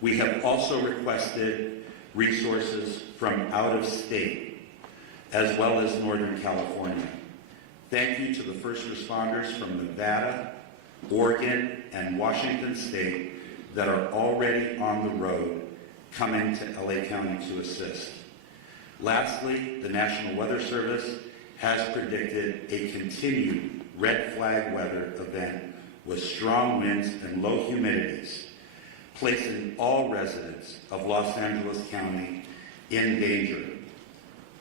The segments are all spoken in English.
We have also requested resources from out of state, as well as Northern California. Thank you to the first responders from Nevada, Oregon, and Washington State that are already on the road coming to LA County to assist. Lastly, the National Weather Service has predicted a continued red flag weather event with strong winds and low humidities, placing all residents of Los Angeles County in danger.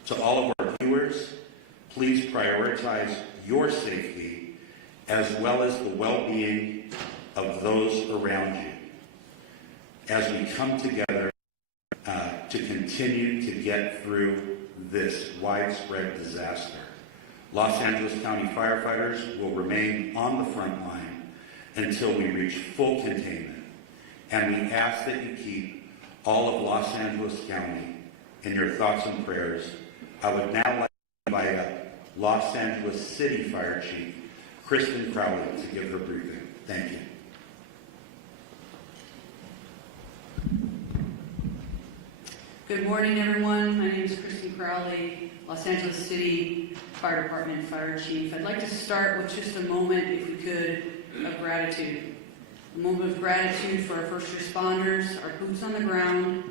To all of our viewers, please prioritize your safety as well as the well-being of those around you as we come together to continue to get through this widespread disaster. Los Angeles County firefighters will remain on the front line until we reach full containment, and we ask that you keep all of Los Angeles County in your thoughts and prayers. I would now like to invite up Los Angeles City Fire Chief Kristen Crowley to give her briefing. Thank you. Good morning, everyone. My name is Kristen Crowley, Los Angeles City Fire Department Fire Chief. I'd like to start with just a moment, if we could, of gratitude. A moment of gratitude for our first responders, our boots on the ground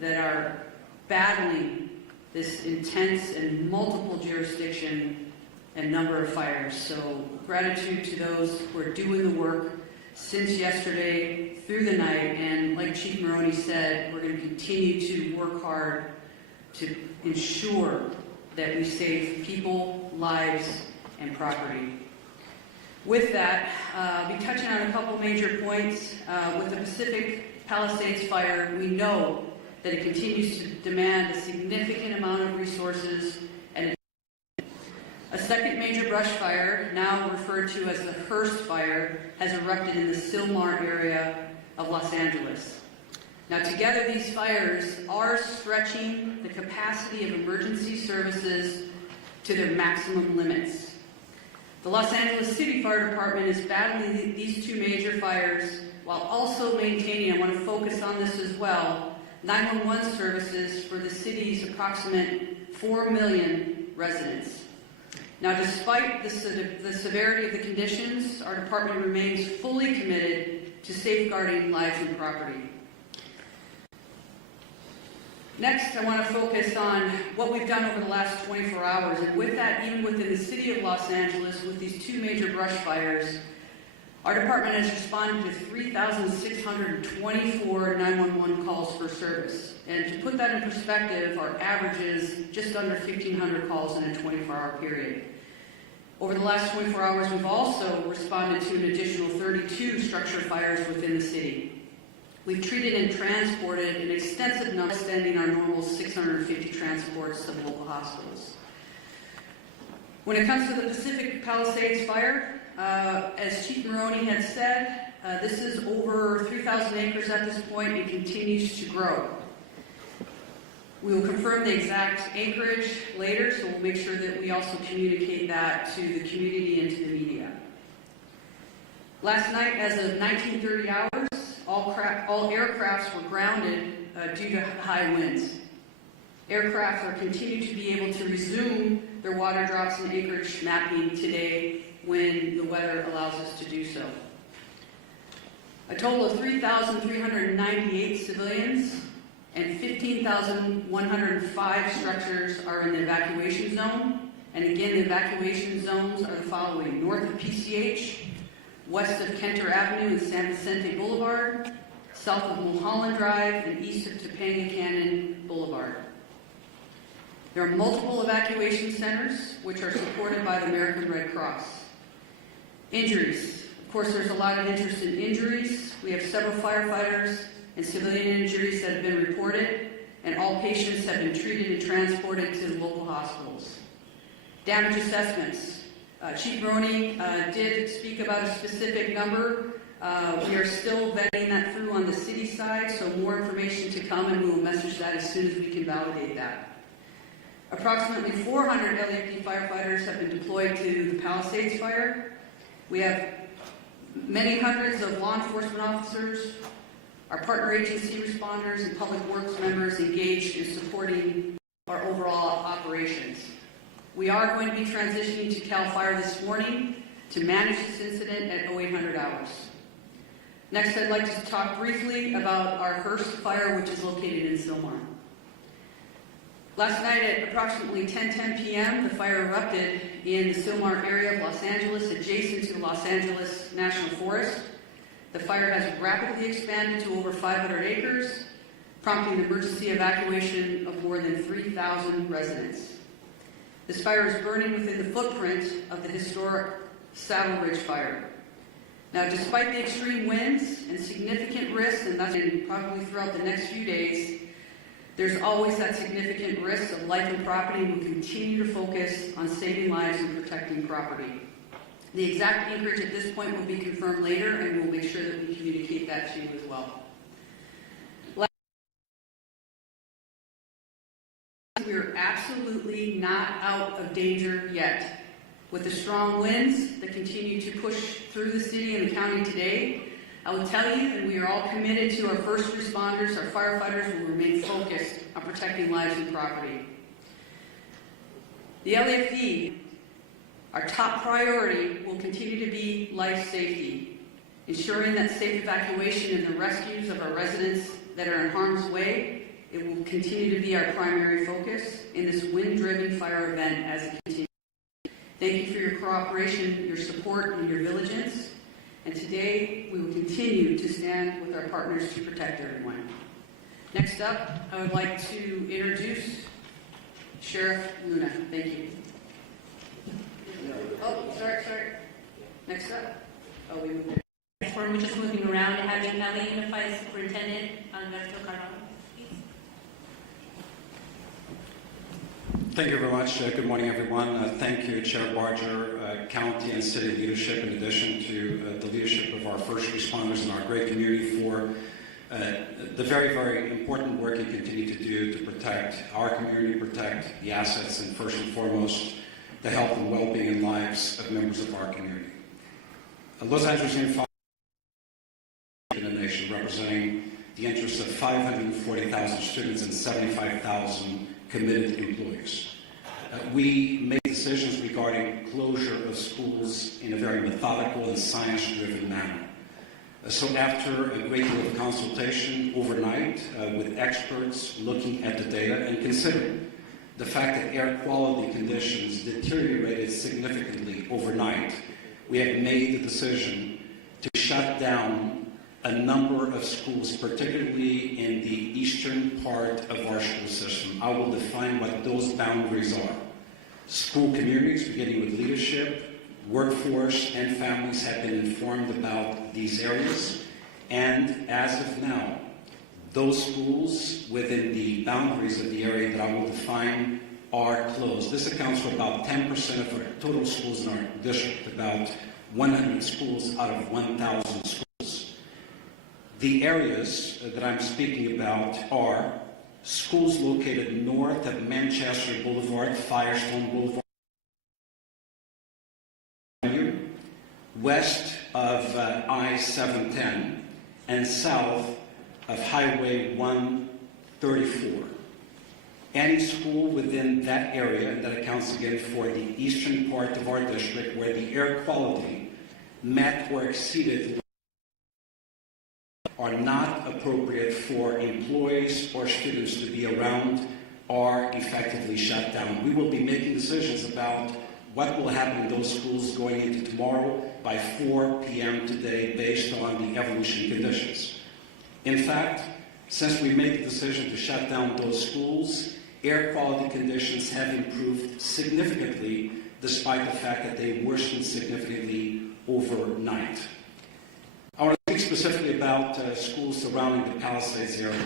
that are battling this intense and multiple jurisdiction and number of fires. So gratitude to those who are doing the work since yesterday through the night, and like Chief Maroney said, we're going to continue to work hard to ensure that we save people, lives, and property. With that, I'll be touching on a couple major points. With the Pacific Palisades fire, we know that it continues to demand a significant amount of resources, and a second major brush fire, now referred to as the Hearst Fire, has erupted in the Sylmar area of Los Angeles. Now together these fires are stretching the capacity of emergency services to their maximum limits. The Los Angeles City Fire Department is battling these two major fires while also maintaining, I want to focus on this as well, 911 services for the city's approximate 4 million residents. Now, despite the severity of the conditions, our department remains fully committed to safeguarding lives and property. Next, I want to focus on what we've done over the last 24 hours. And with that, even within the city of Los Angeles, with these two major brush fires, our department has responded to 3,624 911 calls for service. And to put that in perspective, our average is just under 1,500 calls in a 24-hour period. Over the last 24 hours, we've also responded to an additional 32 structure fires within the city. We've treated and transported an extensive number, extending our normal 650 transports to local hospitals. When it comes to the Pacific Palisades fire, as Chief Maroney had said, this is over 3,000 acres at this point and continues to grow. We will confirm the exact acreage later, so we'll make sure that we also communicate that to the community and to the media. Last night, as of 19:30 hours, all aircrafts were grounded due to high winds. Aircraft are continuing to be able to resume their water drops and acreage mapping today when the weather allows us to do so. A total of 3,398 civilians and 15,105 structures are in the evacuation zone. And again, the evacuation zones are the following: north of PCH, west of Kenter Avenue and San Vicente Boulevard, south of Mulholland Drive, and east of Topanga Canyon Boulevard. There are multiple evacuation centers which are supported by the American Red Cross. Injuries. Of course, there's a lot of interest in injuries. We have several firefighters and civilian injuries that have been reported, and all patients have been treated and transported to local hospitals. Damage assessments. Chief Maroney did speak about a specific number. We are still vetting that through on the city side, so more information to come, and we will message that as soon as we can validate that. Approximately 400 LAPD firefighters have been deployed to the Palisades fire. We have many hundreds of law enforcement officers, our partner agency responders and public works members engaged in supporting our overall operations. We are going to be transitioning to CAL FIRE this morning to manage this incident at 0800 hours. Next, I'd like to talk briefly about our Hearst fire, which is located in Sylmar. Last night at approximately 10:10 p.m., the fire erupted in the Sylmar area of Los Angeles, adjacent to the Los Angeles National Forest. The fire has rapidly expanded to over 500 acres, prompting the emergency evacuation of more than 3,000 residents. This fire is burning within the footprint of the historic Saddle Ridge fire. Now, despite the extreme winds and significant risks, and that's probably throughout the next few days, there's always that significant risk of life and property, and we'll continue to focus on saving lives and protecting property. The exact anchorage at this point will be confirmed later, and we'll make sure that we communicate that to you as well. We're absolutely not out of danger yet. With the strong winds that continue to push through the city and the county today, I will tell you that we are all committed to our first responders, our firefighters will remain focused on protecting lives and property. The LAFD, our top priority will continue to be life safety, ensuring that safe evacuation and the rescues of our residents that are in harm's way. It will continue to be our primary focus in this wind-driven fire event as it continues. Thank you for your cooperation, your support, and your diligence. And today, we will continue to stand with our partners to protect everyone. Next up, I would like to introduce Sheriff Luna. Thank you. Oh, sorry. Next up. Oh, we moved it. We're just moving around and having Melanie Unified Superintendent Alberto Carvalho. Thank you very much. Good morning, everyone. Thank you, Chair Barger, county and city leadership, in addition to the leadership of our first responders and our great community for the very, very important work you continue to do to protect our community, protect the assets, and first and foremost, the health and well-being and lives of members of our community. Los Angeles County Wildfires in the nation, representing the interests of 540,000 students and 75,000 committed employees. We made decisions regarding closure of schools in a very methodical and science-driven manner. So after a great deal of consultation overnight with experts looking at the data and considering the fact that air quality conditions deteriorated significantly overnight, we have made the decision to shut down a number of schools, particularly in the eastern part of our school system. I will define what those boundaries are. School communities, beginning with leadership, workforce, and families have been informed about these areas. And as of now, those schools within the boundaries of the area that I will define are closed. This accounts for about 10% of our total schools in our district, about 100 schools out of 1,000 schools. The areas that I'm speaking about are schools located north of Manchester Boulevard, Firestone Boulevard, west of I-710, and south of Highway 134. Any school within that area, and that accounts again for the eastern part of our district, where the air quality met or exceeded are not appropriate for employees or students to be around, are effectively shut down. We will be making decisions about what will happen in those schools going into tomorrow by 4 p.m. today based on the evolution conditions. In fact, since we made the decision to shut down those schools, air quality conditions have improved significantly despite the fact that they worsened significantly overnight. I want to speak specifically about schools surrounding the Palisades area.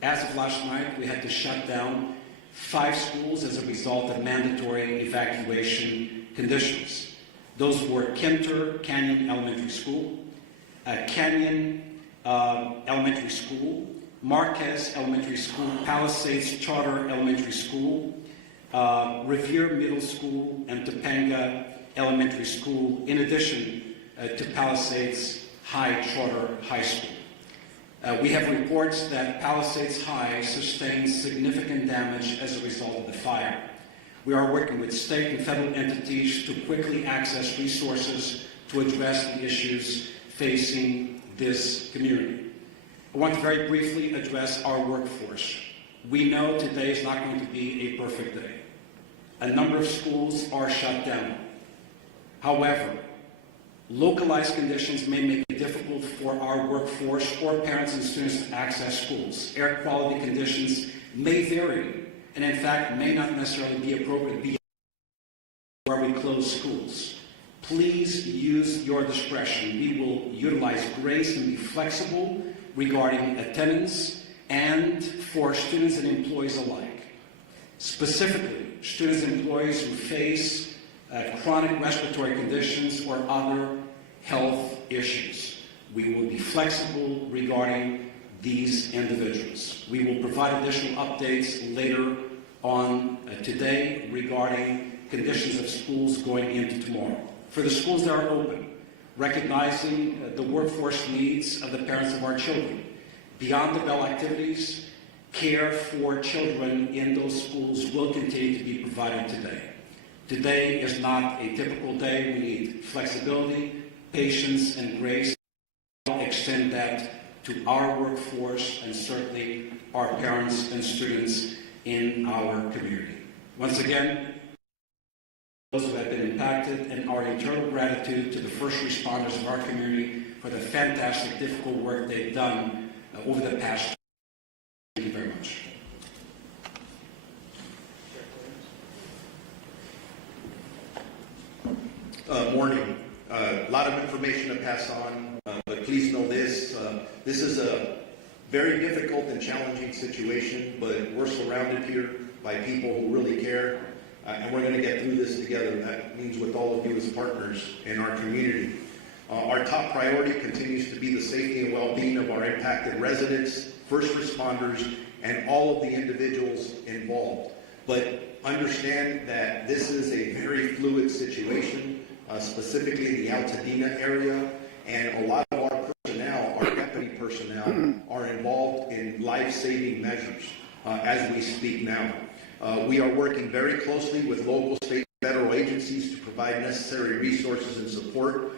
As of last night, we had to shut down 5 schools as a result of mandatory evacuation conditions. Those were Kinter Canyon Elementary School, Canyon Elementary School, Marquez Elementary School, Palisades Charter Elementary School, Revere Middle School, and Topanga Elementary School, in addition to Palisades High Charter High School. We have reports that Palisades High sustained significant damage as a result of the fire. We are working with state and federal entities to quickly access resources to address the issues facing this community. I want to very briefly address our workforce. We know today is not going to be a perfect day. A number of schools are shut down. However, localized conditions may make it difficult for our workforce or parents and students to access schools. Air quality conditions may vary and in fact may not necessarily be appropriate to be where we close schools. Please use your discretion. We will utilize grace and be flexible regarding attendance and for students and employees alike. Specifically, students and employees who face chronic respiratory conditions or other health issues. We will be flexible regarding these individuals. We will provide additional updates later on today regarding conditions of schools going into tomorrow. For the schools that are open, recognizing the workforce needs of the parents of our children. Beyond the bell activities, care for children in those schools will continue to be provided today. Today is not a typical day. We need flexibility, patience, and grace. I'll extend that to our workforce and certainly our parents and students in our community. Once again, those who have been impacted, and our eternal gratitude to the first responders of our community for the fantastic, difficult work they've done over the past year. Thank you very much. Morning. A lot of information to pass on, but please know this. This is a very difficult and challenging situation, but we're surrounded here by people who really care, and we're going to get through this together. That means with all of you as partners in our community. Our top priority continues to be the safety and well-being of our impacted residents, first responders, and all of the individuals involved. But understand that this is a very fluid situation, specifically in the Altadena area, and a lot of our personnel, our deputy personnel, are involved in life-saving measures as we speak now. We are working very closely with local, state, and federal agencies to provide necessary resources and support.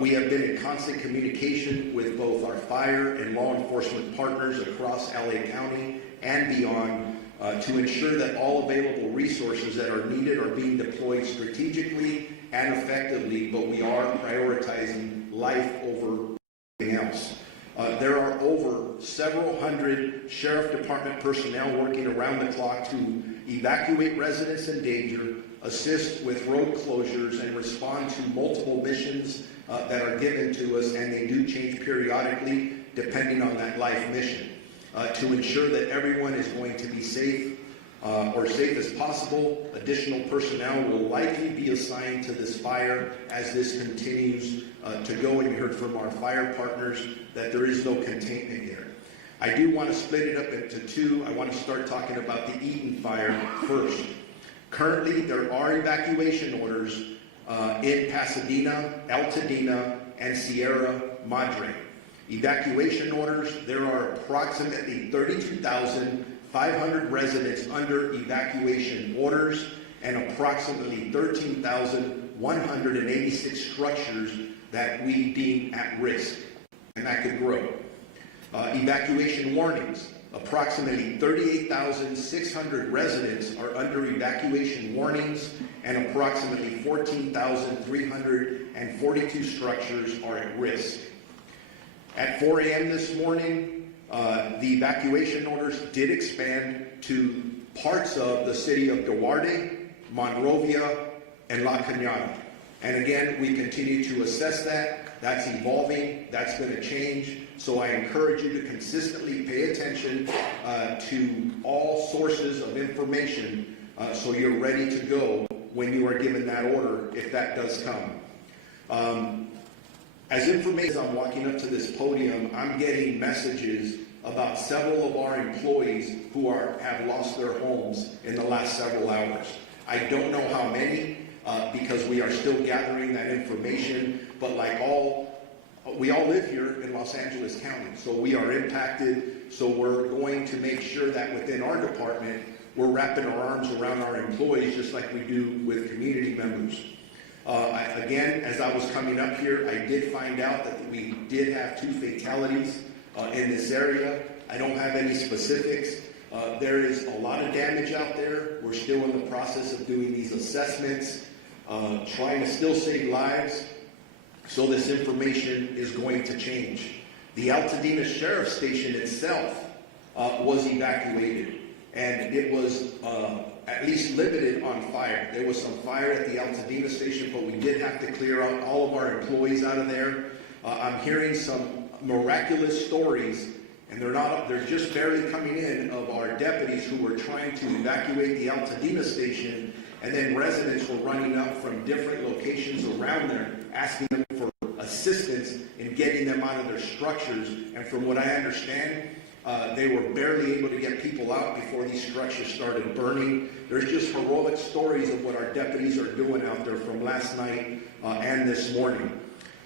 We have been in constant communication with both our fire and law enforcement partners across LA County and beyond to ensure that all available resources that are needed are being deployed strategically and effectively, but we are prioritizing life over anything else. There are over several hundred sheriff department personnel working around the clock to evacuate residents in danger, assist with road closures, and respond to multiple missions that are given to us, and they do change periodically depending on that life mission. To ensure that everyone is going to be safe or safe as possible, additional personnel will likely be assigned to this fire as this continues to go, and you heard from our fire partners that there is no containment here. I do want to split it up into two. I want to start talking about the Eaton fire first. Currently, there are evacuation orders in Pasadena, Altadena, and Sierra Madre. Evacuation orders, there are approximately 32,500 residents under evacuation orders and approximately 13,186 structures that we deem at risk, and that could grow. Evacuation warnings, approximately 38,600 residents are under evacuation warnings and approximately 14,342 structures are at risk. At 4 a.m. this morning, the evacuation orders did expand to parts of the city of Duarte, Monrovia, and La Cañada. And again, we continue to assess that. That's evolving. That's going to change. So I encourage you to consistently pay attention to all sources of information so you're ready to go when you are given that order, if that does come. As information as I'm walking up to this podium, I'm getting messages about several of our employees who have lost their homes in the last several hours. I don't know how many because we are still gathering that information, but like all we all live here in Los Angeles County, so we are impacted. So we're going to make sure that within our department, we're wrapping our arms around our employees just like we do with community members. Again, as I was coming up here, I did find out that we did have 2 fatalities in this area. I don't have any specifics. There is a lot of damage out there. We're still in the process of doing these assessments, trying to still save lives. So this information is going to change. The Altadena Sheriff's Station itself was evacuated, and it was at least limited on fire. There was some fire at the Altadena Station, but we did have to clear out all of our employees out of there. I'm hearing some miraculous stories, and they're just barely coming in, of our deputies who were trying to evacuate the Altadena Station, and then residents were running up from different locations around there, asking them for assistance in getting them out of their structures. And from what I understand, they were barely able to get people out before these structures started burning. There's just heroic stories of what our deputies are doing out there from last night and this morning.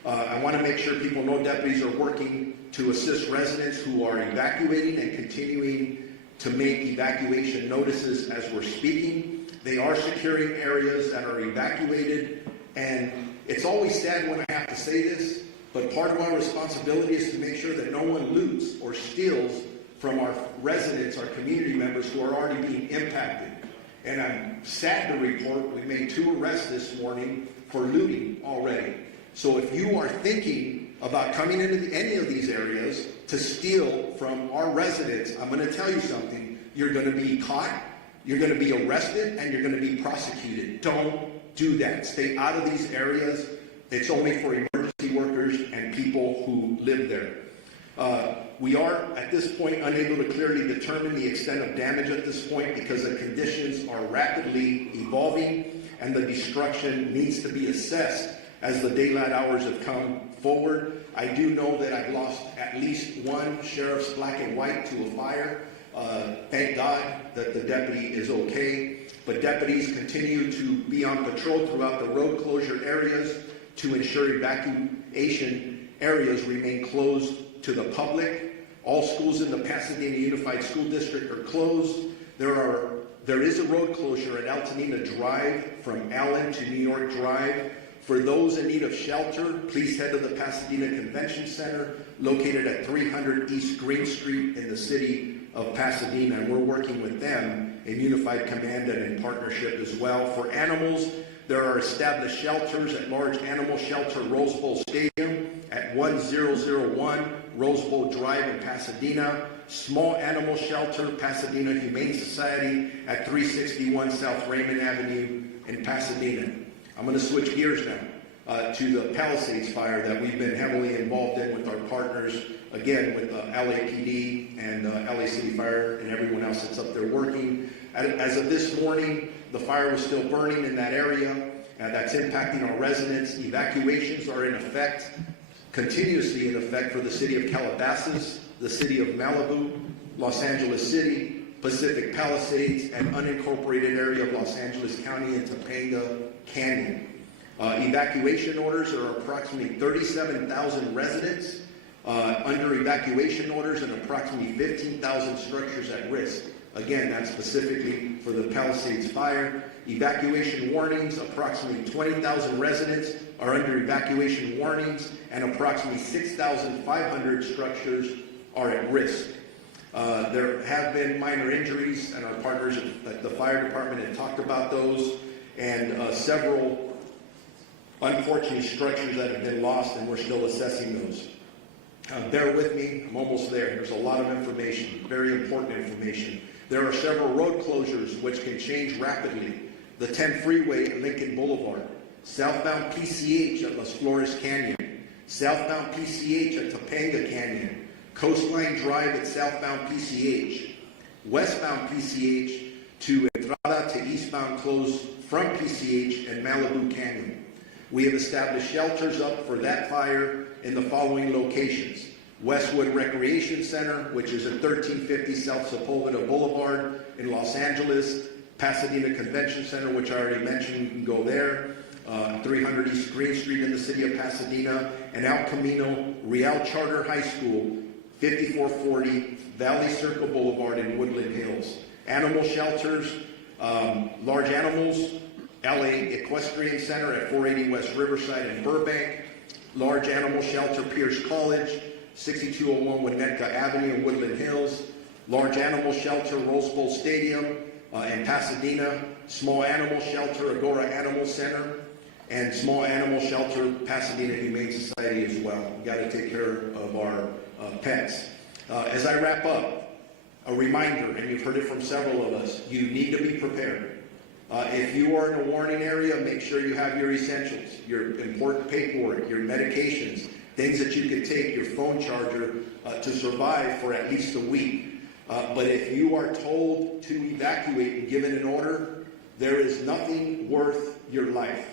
I want to make sure people know deputies are working to assist residents who are evacuating and continuing to make evacuation notices as we're speaking. They are securing areas that are evacuated, and it's always sad when I have to say this, but part of our responsibility is to make sure that no one loots or steals from our residents, our community members who are already being impacted. And I'm sad to report we made 2 arrests this morning for looting already. So if you are thinking about coming into any of these areas to steal from our residents, I'm going to tell you something. You're going to be caught, you're going to be arrested, and you're going to be prosecuted. Don't do that. Stay out of these areas. It's only for emergency workers and people who live there. We are, at this point, unable to clearly determine the extent of damage at this point because the conditions are rapidly evolving and the destruction needs to be assessed as the daylight hours have come forward. I do know that I've lost at least 1 sheriff's black and white to a fire. Thank God that the deputy is okay. But deputies continue to be on patrol throughout the road closure areas to ensure evacuation areas remain closed to the public. All schools in the Pasadena Unified School District are closed. There is a road closure at Altadena Drive from Allen to New York Drive. For those in need of shelter, please head to the Pasadena Convention Center, located at 300 East Green Street in the city of Pasadena. And we're working with them in Unified Command and in partnership as well. For animals, there are established shelters at Large Animal Shelter Rose Bowl Stadium at 1001 Rose Bowl Drive in Pasadena. Small Animal Shelter, Pasadena Humane Society at 361 South Raymond Avenue in Pasadena. I'm going to switch gears now to the Palisades fire that we've been heavily involved in with our partners, again, with LAPD and LA City Fire and everyone else that's up there working. As of this morning, the fire was still burning in that area. That's impacting our residents. Evacuations are in effect, continuously in effect for the city of Calabasas, the city of Malibu, Los Angeles City, Pacific Palisades, and unincorporated area of Los Angeles County and Topanga Canyon. Evacuation orders are approximately 37,000 residents under evacuation orders and approximately 15,000 structures at risk. Again, that's specifically for the Palisades fire. Evacuation warnings, approximately 20,000 residents are under evacuation warnings, and approximately 6,500 structures are at risk. There have been minor injuries, and our partners at the fire department have talked about those, and several, unfortunately, structures that have been lost, and we're still assessing those. Bear with me, I'm almost there. There's a lot of information, very important information. There are several road closures which can change rapidly. The 10 freeway at Lincoln Boulevard, southbound PCH at Las Flores Canyon, southbound PCH at Topanga Canyon, Coastline Drive at southbound PCH, westbound PCH to Entrada to eastbound closed from PCH and Malibu Canyon. We have established shelters up for that fire in the following locations. Westwood Recreation Center, which is at 1350 South Sepulveda Boulevard in Los Angeles. Pasadena Convention Center, which I already mentioned, you can go there. 300 East Green Street in the city of Pasadena. and El Camino Real Charter High School, 5440 Valley Circle Boulevard in Woodland Hills. Animal shelters, large animals, LA Equestrian Center at 480 West Riverside in Burbank. Large animal shelter, Pierce College, 6201 Winnetka Avenue in Woodland Hills. Large animal shelter, Rose Bowl Stadium in Pasadena. Small animal shelter, Agora Animal Center. And small animal shelter, Pasadena Humane Society as well. We got to take care of our pets. As I wrap up, a reminder, and you've heard it from several of us, you need to be prepared. If you are in a warning area, make sure you have your essentials, your important paperwork, your medications, things that you can take, your phone charger to survive for at least a week. But if you are told to evacuate and given an order, there is nothing worth your life.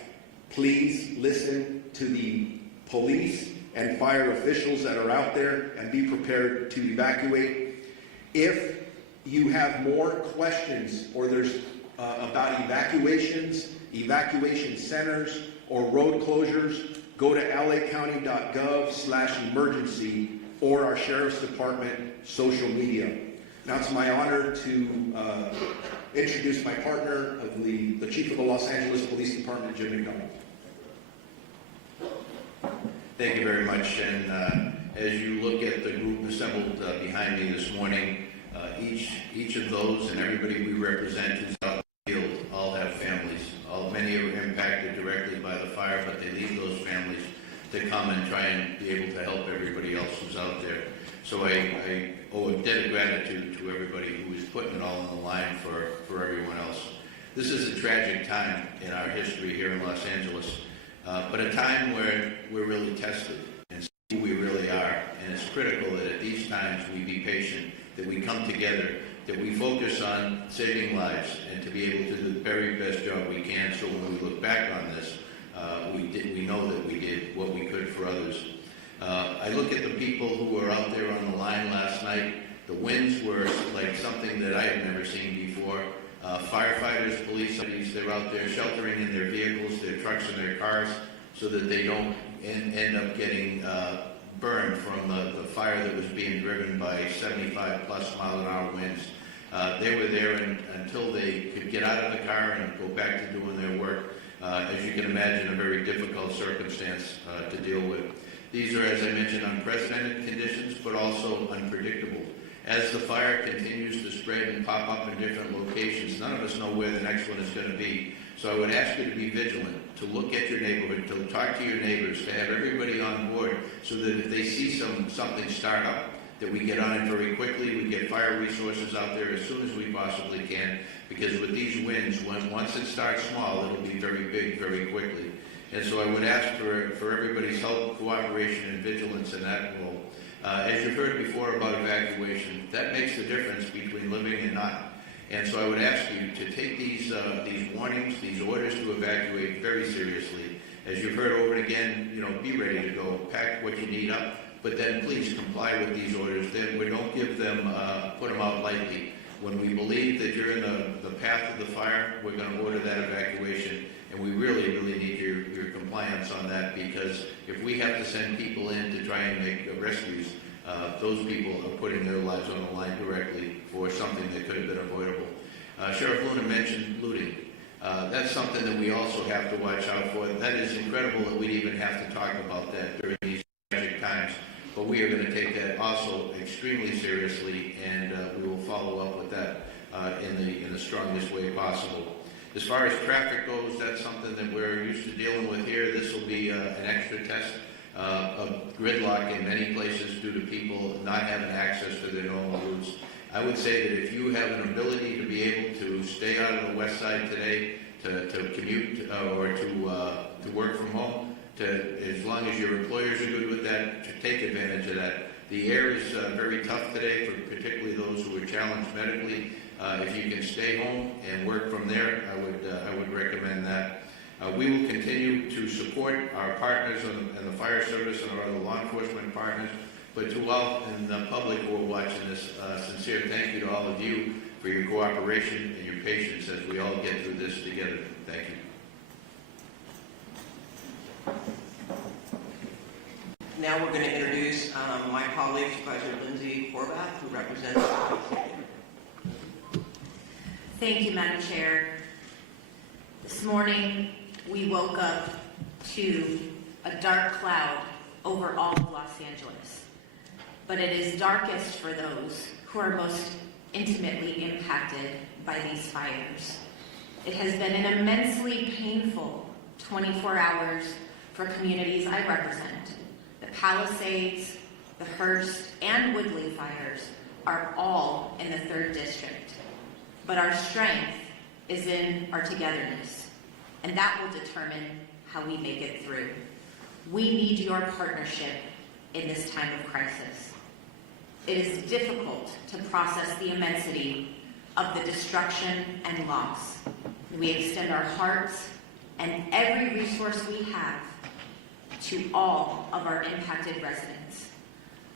Please listen to the police and fire officials that are out there and be prepared to evacuate. If you have more questions or there's about evacuations, evacuation centers, or road closures, go to lacounty.gov/emergency or our Sheriff's Department social media. Now it's my honor to introduce my partner, the Chief of the Los Angeles Police Department, Jim McDonald. Thank you very much. And as you look at the group assembled behind me this morning, each of those and everybody we represent who's out in the field all have families. Many are impacted directly by the fire, but they leave those families to come and try and be able to help everybody else who's out there. So I owe a debt of gratitude to everybody who is putting it all on the line for everyone else. This is a tragic time in our history here in Los Angeles, but a time where we're really tested and see who we really are. And it's critical that at these times we be patient, that we come together, that we focus on saving lives and to be able to do the very best job we can, so when we look back on this, we know that we did what we could for others. I look at the people who were out there on the line last night. The winds were like something that I had never seen before. Firefighters, police, they're out there sheltering in their vehicles, their trucks and their cars, so that they don't end up getting burned from the fire that was being driven by 75 plus mile an hour winds. They were there until they could get out of the car and go back to doing their work. As you can imagine, a very difficult circumstance to deal with. These are, as I mentioned, unprecedented conditions, but also unpredictable. As the fire continues to spread and pop up in different locations, none of us know where the next one is going to be. So I would ask you to be vigilant, to look at your neighborhood, to talk to your neighbors, to have everybody on board, so that if they see something start up, that we get on it very quickly. We get fire resources out there as soon as we possibly can, because with these winds, once it starts small, it'll be very big very quickly. And so I would ask for everybody's help, cooperation, and vigilance in that role. As you've heard before about evacuation, that makes the difference between living and not. And so I would ask you to take these warnings, these orders to evacuate very seriously. As you've heard over and again, be ready to go, pack what you need up, but then please comply with these orders. Then we don't give them, put them out lightly. When we believe that you're in the path of the fire, we're going to order that evacuation. And we really, really need your compliance on that, because if we have to send people in to try and make rescues, those people are putting their lives on the line directly for something that could have been avoidable. Sheriff Luna mentioned looting. That's something that we also have to watch out for. That is incredible that we'd even have to talk about that during these tragic times. But we are going to take that also extremely seriously, and we will follow up with that in the strongest way possible. As far as traffic goes, that's something that we're used to dealing with here. This will be an extra test of gridlock in many places due to people not having access to their normal routes. I would say that if you have an ability to be able to stay out of the west side today, to commute or to work from home, as long as your employers are good with that, to take advantage of that. The air is very tough today, for particularly those who are challenged medically. If you can stay home and work from there, I would recommend that. We will continue to support our partners and the fire service and our other law enforcement partners. But to all in the public who are watching this, sincere thank you to all of you for your cooperation and your patience as we all get through this together. Thank you. Now we're going to introduce my colleague, Supervisor Lindsay Horvath, who represents the city. Thank you, Madam Chair. This morning, we woke up to a dark cloud over all of Los Angeles. But it is darkest for those who are most intimately impacted by these fires. It has been an immensely painful 24 hours for communities I represent. The Palisades, the Hearst, and Woodley fires are all in the 3rd District. But our strength is in our togetherness, and that will determine how we make it through. We need your partnership in this time of crisis. It is difficult to process the immensity of the destruction and loss. We extend our hearts and every resource we have to all of our impacted residents.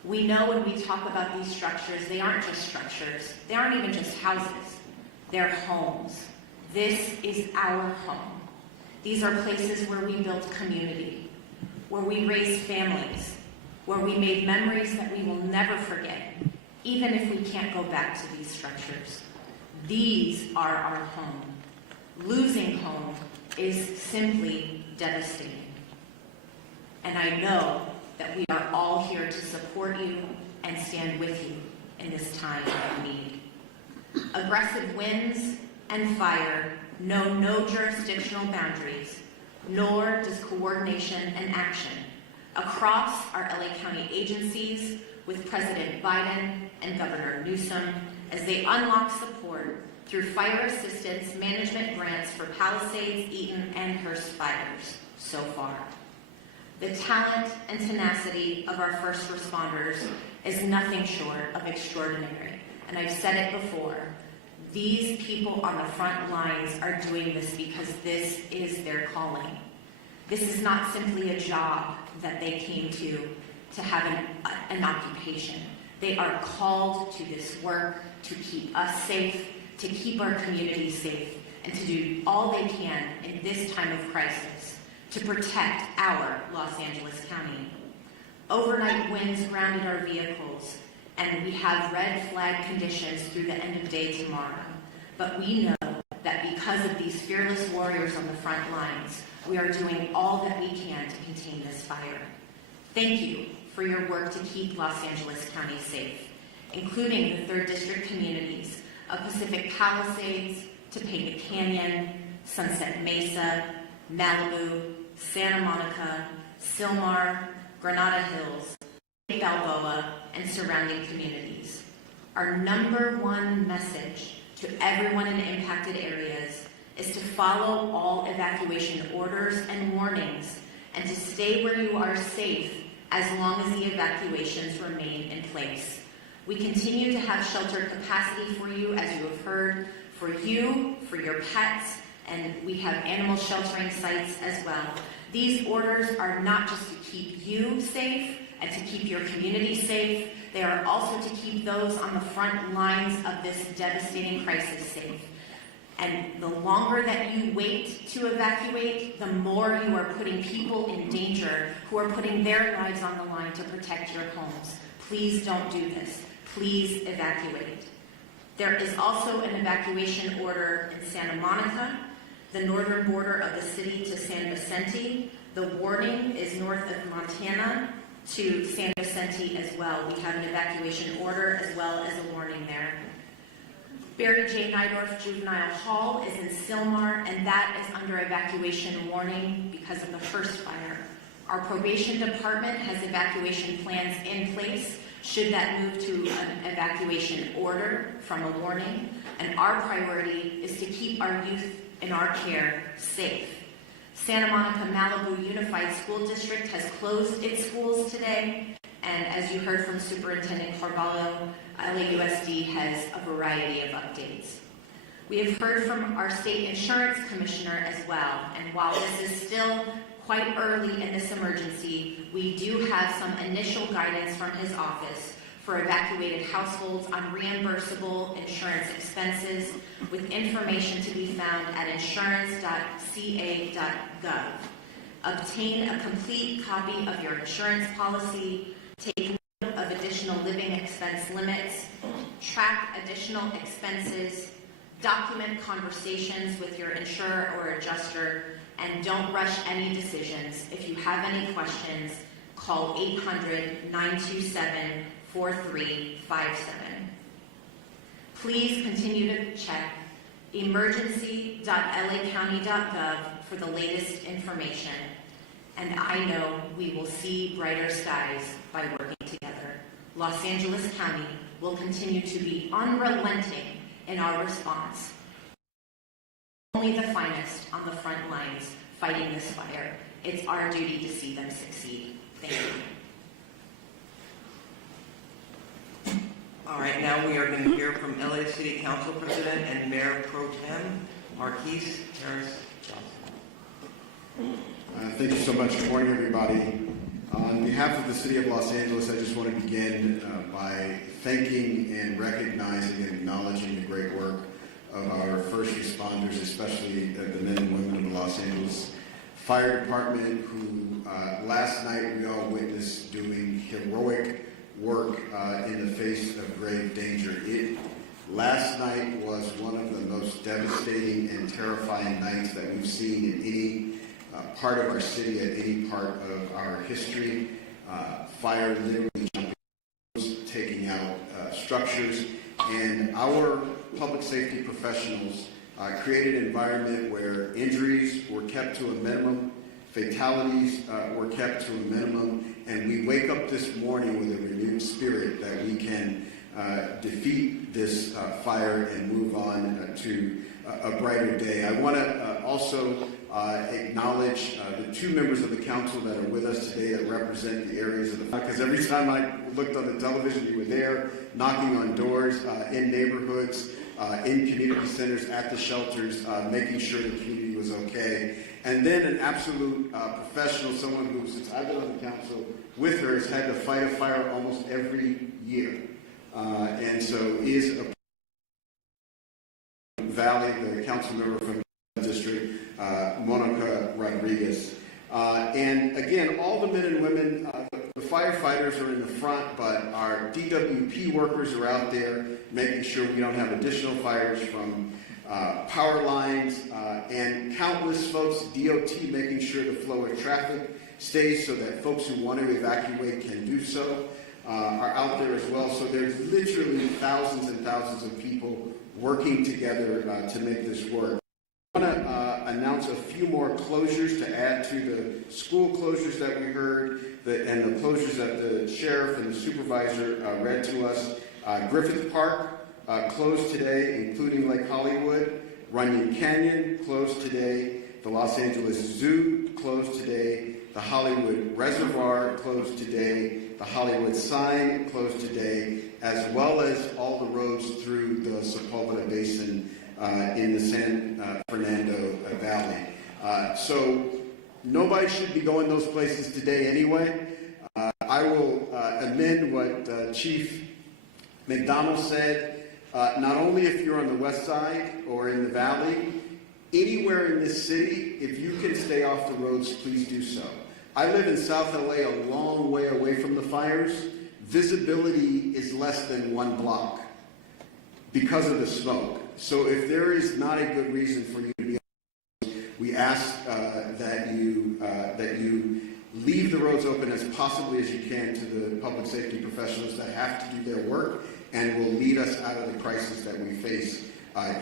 We know when we talk about these structures, they aren't just structures. They aren't even just houses. They're homes. This is our home. These are places where we built community, where we raised families, where we made memories that we will never forget, even if we can't go back to these structures. These are our home. Losing home is simply devastating. And I know that we are all here to support you and stand with you in this time of need. Aggressive winds and fire know no jurisdictional boundaries, nor does coordination and action across our LA County agencies with President Biden and Governor Newsom as they unlock support through fire assistance management grants for Palisades, Eaton, and Hearst fires so far. The talent and tenacity of our first responders is nothing short of extraordinary. And I've said it before, these people on the front lines are doing this because this is their calling. This is not simply a job that they came to have an occupation. They are called to this work to keep us safe, to keep our community safe, and to do all they can in this time of crisis to protect our Los Angeles County. Overnight winds grounded our vehicles, and we have red flag conditions through the end of day tomorrow. But we know that because of these fearless warriors on the front lines, we are doing all that we can to contain this fire. Thank you for your work to keep Los Angeles County safe, including the 3rd District communities of Pacific Palisades, Topanga Canyon, Sunset Mesa, Malibu, Santa Monica, Sylmar, Granada Hills, Balboa, and surrounding communities. Our #1 message to everyone in impacted areas is to follow all evacuation orders and warnings and to stay where you are safe as long as the evacuations remain in place. We continue to have shelter capacity for you, as you have heard, for you, for your pets, and we have animal sheltering sites as well. These orders are not just to keep you safe and to keep your community safe, they are also to keep those on the front lines of this devastating crisis safe. And the longer that you wait to evacuate, the more you are putting people in danger who are putting their lives on the line to protect your homes. Please don't do this. Please evacuate. There is also an evacuation order in Santa Monica, the northern border of the city to San Vicente. The warning is north of Montana to San Vicente as well. We have an evacuation order as well as a warning there. Barry J. Nydorf Juvenile Hall is in Sylmar, and that is under evacuation warning because of the first fire. Our probation department has evacuation plans in place should that move to an evacuation order from a warning, and our priority is to keep our youth in our care safe. Santa Monica Malibu Unified School District has closed its schools today, and as you heard from Superintendent Carvalho, LAUSD has a variety of updates. We have heard from our state insurance commissioner as well, and while this is still quite early in this emergency, we do have some initial guidance from his office for evacuated households on reimbursable insurance expenses, with information to be found at insurance.ca.gov. Obtain a complete copy of your insurance policy. Take note of additional living expense limits. Track additional expenses. Document conversations with your insurer or adjuster. And don't rush any decisions. If you have any questions, call 800-927-4357. Please continue to check emergency.lacounty.gov for the latest information. And I know we will see brighter skies by working together. Los Angeles County will continue to be unrelenting in our response. Only the finest on the front lines fighting this fire. It's our duty to see them succeed. Thank you. All right, now we are going to hear from LA City Council President and Mayor Pro Tem, Marquise Harris-Johnson. Thank you so much. Good morning, everybody. On behalf of the City of Los Angeles, I just want to begin by thanking and recognizing and acknowledging the great work of our first responders, especially the men and women of the Los Angeles Fire Department, who last night we all witnessed doing heroic work in the face of grave danger. Last night was one of the most devastating and terrifying nights that we've seen in any part of our city, at any part of our history. Fire literally taking out structures, and our public safety professionals created an environment where injuries were kept to a minimum, fatalities were kept to a minimum, and we wake up this morning with a renewed spirit that we can defeat this fire and move on to a brighter day. I want to also acknowledge the two members of the council that are with us today that represent the areas of the fire, because every time I looked on the television, you were there knocking on doors in neighborhoods, in community centers, at the shelters, making sure the community was okay. And then an absolute professional, someone who, since I've been on the council with her, has had to fight a fire almost every year. And so is a Valley, the council member from the district, Monica Rodriguez. And again, all the men and women, the firefighters are in the front, but our DWP workers are out there making sure we don't have additional fires from power lines, and countless folks, DOT, making sure the flow of traffic stays so that folks who want to evacuate can do so, are out there as well. So there's literally thousands and thousands of people working together to make this work. I want to announce a few more closures to add to the school closures that we heard and the closures that the sheriff and the supervisor read to us. Griffith Park closed today, including Lake Hollywood. Runyon Canyon closed today. The Los Angeles Zoo closed today. The Hollywood Reservoir closed today. The Hollywood Sign closed today, as well as all the roads through the Sepulveda Basin in the San Fernando Valley. So nobody should be going those places today anyway. I will amend what Chief McDonald said. Not only if you're on the west side or in the valley, anywhere in this city, if you can stay off the roads, please do so. I live in South LA, a long way away from the fires. Visibility is less than 1 block because of the smoke. So if there is not a good reason for you to be on the roads, we ask that you leave the roads open as possibly as you can to the public safety professionals that have to do their work and will lead us out of the crisis that we face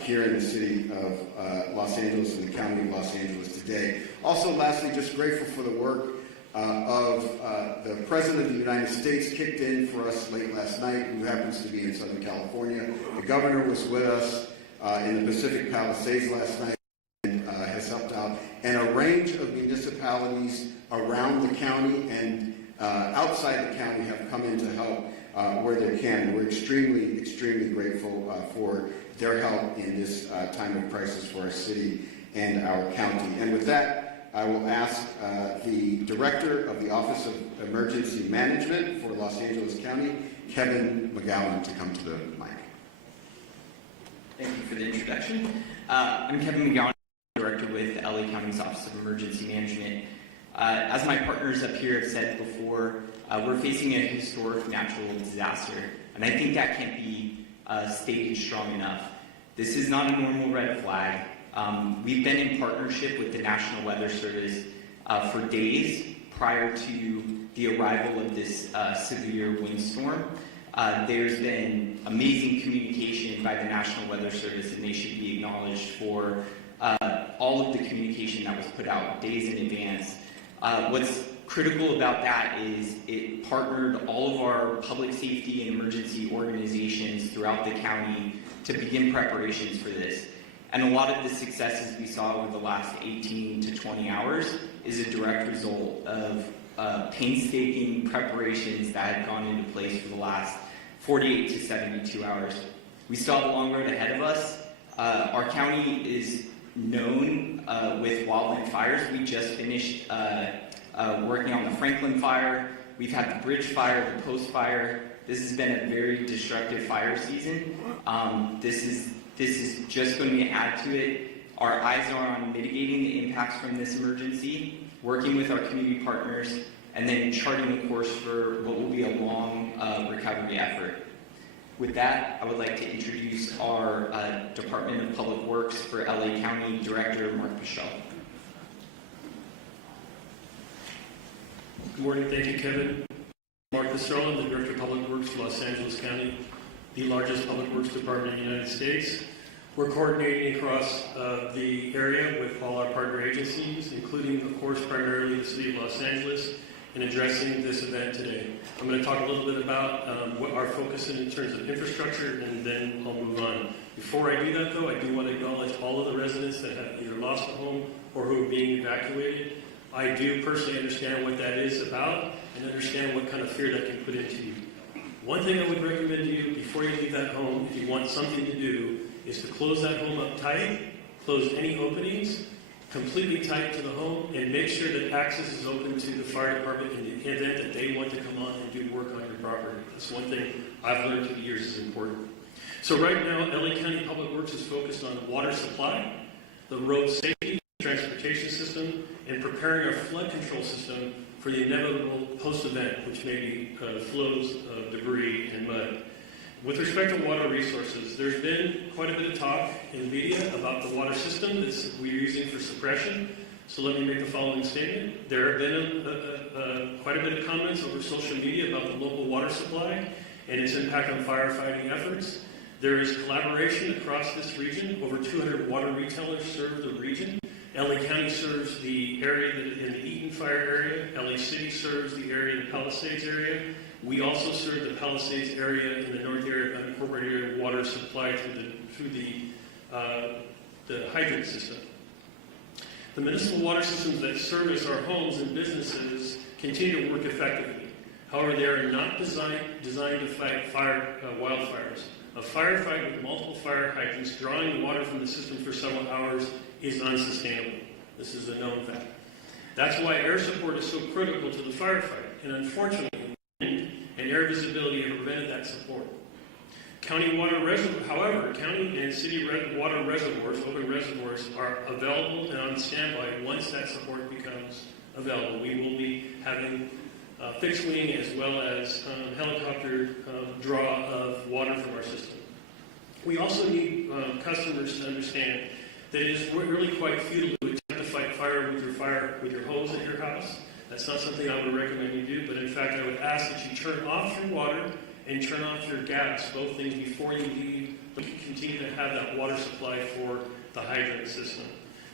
here in the city of Los Angeles and the county of Los Angeles today. Also, lastly, just grateful for the work of the President of the United States, kicked in for us late last night, who happens to be in Southern California. The governor was with us in the Pacific Palisades last night and has helped out. And a range of municipalities around the county and outside the county have come in to help where they can. We're extremely, extremely grateful for their help in this time of crisis for our city and our county. And with that, I will ask the Director of the Office of Emergency Management for Los Angeles County, Kevin McGowan, to come to the mic. Thank you for the introduction. I'm Kevin McGowan, Director with LA County's Office of Emergency Management. As my partners up here have said before, we're facing a historic natural disaster, and I think that can't be stated strong enough. This is not a normal red flag. We've been in partnership with the National Weather Service for days prior to the arrival of this severe windstorm. There's been amazing communication by the National Weather Service, and they should be acknowledged for all of the communication that was put out days in advance. What's critical about that is it partnered all of our public safety and emergency organizations throughout the county to begin preparations for this. And a lot of the successes we saw over the last 18 to 20 hours is a direct result of painstaking preparations that had gone into place for the last 48 to 72 hours. We still have a long road ahead of us. Our county is known with wildland fires. We just finished working on the Franklin fire. We've had the bridge fire, the post fire. This has been a very destructive fire season. This is just going to add to it. Our eyes are on mitigating the impacts from this emergency, working with our community partners, and then charting a course for what will be a long recovery effort. With that, I would like to introduce our Department of Public Works for LA County Director, Mark Pichelle. Good morning. Thank you, Kevin. Mark Pichelle, I'm the Director of Public Works for Los Angeles County, the largest public works department in the United States. We're coordinating across the area with all our partner agencies, including, of course, primarily the City of Los Angeles, in addressing this event today. I'm going to talk a little bit about what our focus is in terms of infrastructure, and then I'll move on. Before I do that, though, I do want to acknowledge all of the residents that have either lost a home or who are being evacuated. I do personally understand what that is about and understand what kind of fear that can put into you. One thing I would recommend to you before you leave that home, if you want something to do, is to close that home up tight, close any openings, completely tight to the home, and make sure that access is open to the fire department in the event that they want to come on and do work on your property. That's one thing I've learned through the years is important. So right now, LA County Public Works is focused on the water supply, the road safety, transportation system, and preparing our flood control system for the inevitable post-event, which may be flows of debris and mud. With respect to water resources, there's been quite a bit of talk in the media about the water system that we're using for suppression. So let me make the following statement. There have been quite a bit of comments over social media about the local water supply and its impact on firefighting efforts. There is collaboration across this region. Over 200 water retailers serve the region. LA County serves the area in the Eaton fire area. LA City serves the area in the Palisades area. We also serve the Palisades area in the north area, unincorporated area of water supply through the hydrant system. The municipal water systems that service our homes and businesses continue to work effectively. However, they are not designed to fight wildfires. A firefight with multiple fire hydrants drawing the water from the system for several hours is unsustainable. This is a known fact. That's why air support is so critical to the firefight, and unfortunately, wind and air visibility have prevented that support. However, county and city water reservoirs, open reservoirs, are available and on standby once that support becomes available. We will be having fixed wing as well as helicopter draw of water from our system. We also need customers to understand that it is really quite futile to attempt to fight fire with your hose at your house. That's not something I would recommend you do, but in fact I would ask that you turn off your water and turn off your gas, both things before you leave, but you continue to have that water supply for the hydrant system.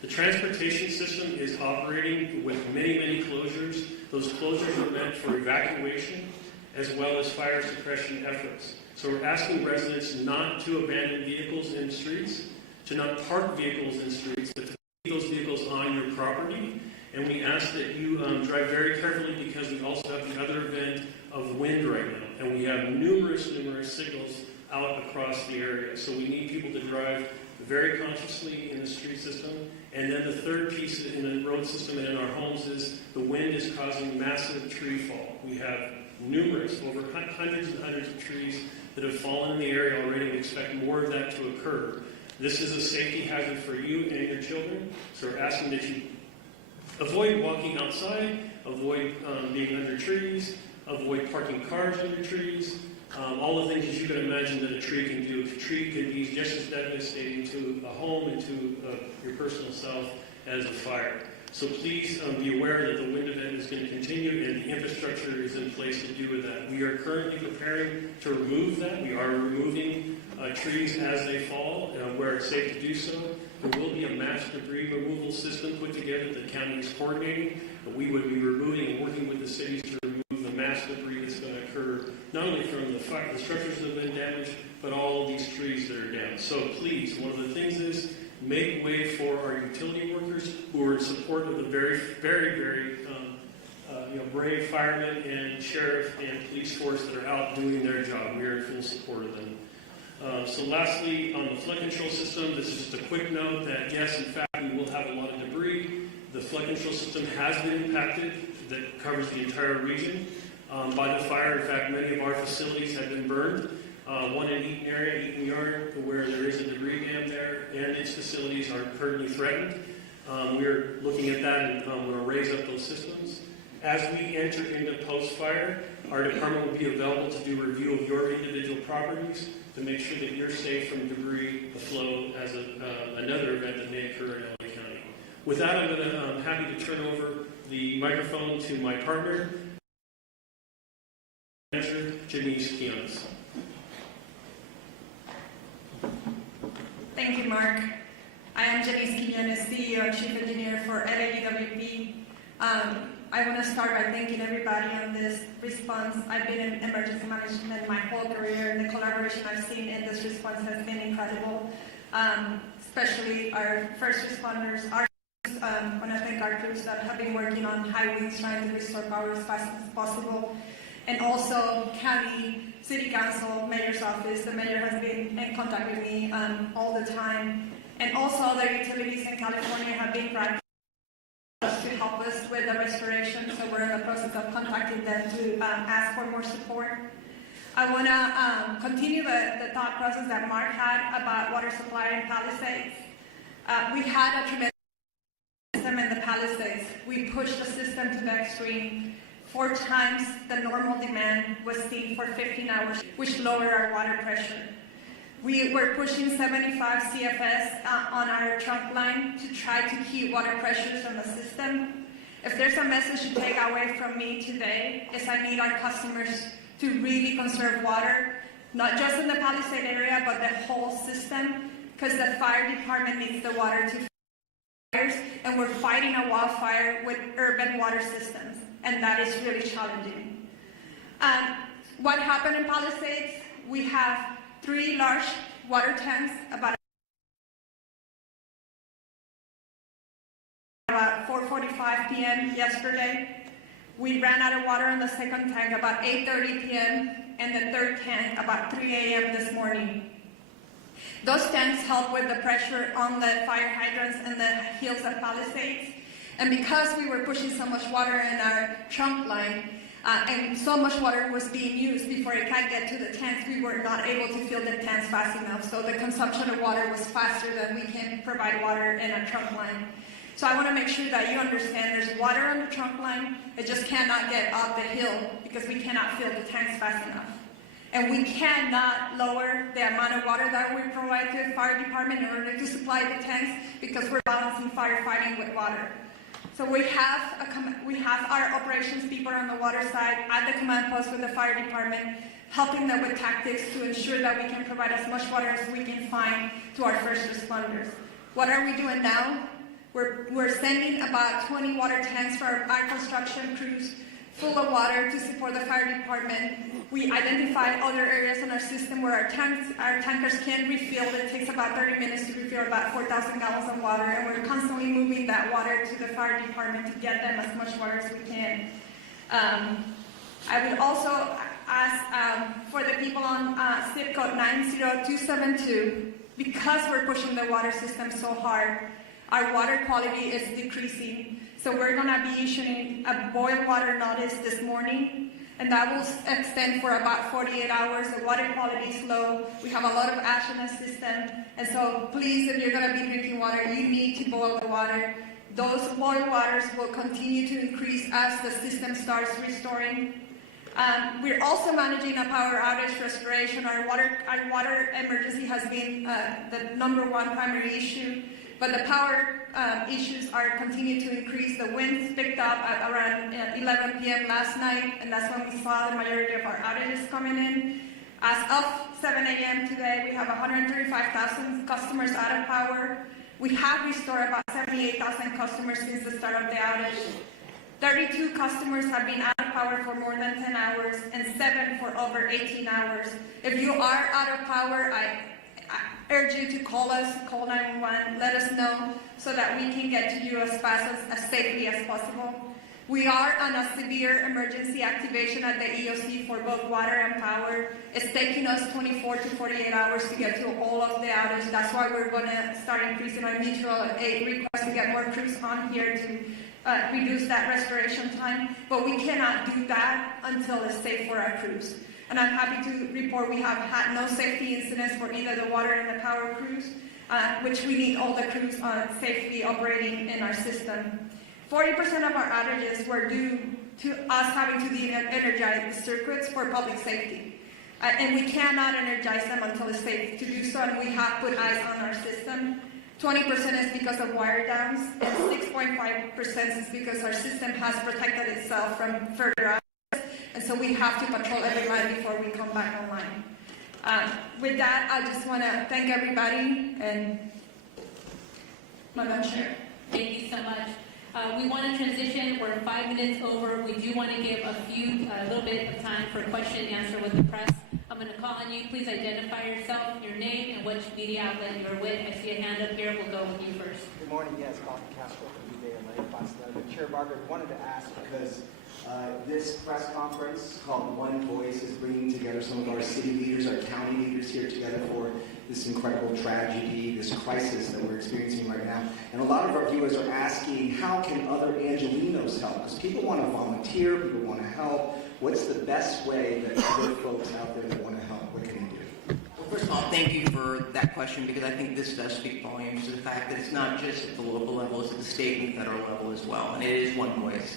The transportation system is operating with many, many closures. Those closures are meant for evacuation as well as fire suppression efforts. So we're asking residents not to abandon vehicles in streets, to not park vehicles in streets, but to leave those vehicles on your property. And we ask that you drive very carefully because we also have the other event of wind right now. And we have numerous signals out across the area. So we need people to drive very consciously in the street system. And then the third piece in the road system and in our homes is the wind is causing massive tree fall. We have numerous, over hundreds and hundreds of trees that have fallen in the area already. We expect more of that to occur. This is a safety hazard for you and your children. So we're asking that you Avoid walking outside, avoid being under trees, avoid parking cars under trees, all the things that you can imagine that a tree can do. A tree can be just as devastating to a home and to your personal self as a fire. So please be aware that the wind event is going to continue and the infrastructure is in place to do with that. We are currently preparing to remove that. We are removing trees as they fall where it's safe to do so. There will be a mass debris removal system put together that the county is coordinating. But we would be removing and working with the cities to remove the mass debris that's going to occur, not only from the fire, the structures that have been damaged, but all of these trees that are down. So please, one of the things is make way for our utility workers who are in support of the very, very, very brave firemen and sheriff and police force that are out doing their job. We are in full support of them. So lastly, on the flood control system, this is just a quick note that yes, in fact, we will have a lot of debris. The flood control system has been impacted. That covers the entire region by the fire. In fact, many of our facilities have been burned. One in Eaton area, Eaton Yard, where there is a debris dam there, and its facilities are currently threatened. We're looking at that and we're going to raise up those systems. As we enter into post-fire, our department will be available to do review of your individual properties to make sure that you're safe from debris flow as another event that may occur in LA County. With that, I'm happy to turn over the microphone to my partner, Manager Janice Quiñones. Thank you, Mark. I am Janice Quiñones, CEO and Chief Engineer for LADWP. I want to start by thanking everybody on this response. I've been in emergency management my whole career, and the collaboration I've seen in this response has been incredible, especially our first responders. I want to thank our crews that have been working on high winds trying to restore power as fast as possible. And also county, city council, mayor's office. The mayor has been in contact with me all the time. And also other utilities in California have been proactive to help us with the restoration. So we're in the process of contacting them to ask for more support. I want to continue the thought process that Mark had about water supply in Palisades. We had a tremendous system in the Palisades. We pushed the system to the extreme. 4 times the normal demand was seen for 15 hours, which lowered our water pressure. We were pushing 75 CFS on our trunk line to try to keep water pressures on the system. If there's a message to take away from me today, is I need our customers to really conserve water, not just in the Palisade area, but the whole system, because the fire department needs the water to fires, and we're fighting a wildfire with urban water systems. And that is really challenging. What happened in Palisades? We have 3 large water tanks about 4:45 p.m. yesterday. We ran out of water in the second tank about 8:30 p.m. and the third tank about 3 a.m. this morning. Those tanks help with the pressure on the fire hydrants in the hills of Palisades. And because we were pushing so much water in our trunk line, and so much water was being used before it could get to the tanks, we were not able to fill the tanks fast enough. So the consumption of water was faster than we can provide water in our trunk line. So I want to make sure that you understand there's water on the trunk line. It just cannot get up the hill because we cannot fill the tanks fast enough. And we cannot lower the amount of water that we provide to the fire department in order to supply the tanks because we're balancing firefighting with water. So we have our operations people on the water side at the command post with the fire department, helping them with tactics to ensure that we can provide as much water as we can find to our first responders. What are we doing now? We're sending about 20 water tanks for our construction crews full of water to support the fire department. We identify other areas in our system where our tankers can refill. It takes about 30 minutes to refill about 4,000 gallons of water, and we're constantly moving that water to the fire department to get them as much water as we can. I would also ask for the people on zip code 90272, because we're pushing the water system so hard, our water quality is decreasing. So we're going to be issuing a boil water notice this morning, and that will extend for about 48 hours. The water quality is low. We have a lot of ash in the system. And so please, if you're going to be drinking water, you need to boil the water. Those boil waters will continue to increase as the system starts restoring. We're also managing a power outage restoration. Our water emergency has been the number one primary issue, but the power issues are continuing to increase. The winds picked up at around 11 p.m. last night, and that's when we saw the majority of our outages coming in. As of 7 a.m. today, we have 135,000 customers out of power. We have restored about 78,000 customers since the start of the outage. 32 customers have been out of power for more than 10 hours and 7 for over 18 hours. If you are out of power, I urge you to call us, call 911, let us know so that we can get to you as fast as safely as possible. We are on a severe emergency activation at the EOC for both water and power. It's taking us 24 to 48 hours to get to all of the outage. That's why we're going to start increasing our mutual aid request to get more crews on here to reduce that restoration time. But we cannot do that until it's safe for our crews. And I'm happy to report we have had no safety incidents for either the water and the power crews, which we need all the crews safely operating in our system. 40% of our outages were due to us having to de-energize the circuits for public safety. And we cannot energize them until it's safe to do so, and we have put eyes on our system. 20% is because of wire downs, and 6.5% is because our system has protected itself from further outages, and so we have to patrol every night before we come back online. With that, I just want to thank everybody, and Madam Chair. Thank you so much. We want to transition. We're 5 minutes over. We do want to give a little bit of time for question and answer with the press. I'm going to call on you. Please identify yourself, your name, and which media outlet you're with. I see a hand up here. We'll go with you first. Good morning. Yes, Bob Castro from UVA. Chair Barker, wanted to ask because this press conference called One Voice is bringing together some of our city leaders, our county leaders here together for this incredible tragedy, this crisis that we're experiencing right now. And a lot of our viewers are asking, how can other Angelinos help? Because people want to volunteer, people want to help. What's the best way that other folks out there that want to help, what can they do? Well, first of all, thank you for that question, because I think this does speak volumes to the fact that it's not just at the local level, it's at the state and federal level as well, and it is one voice.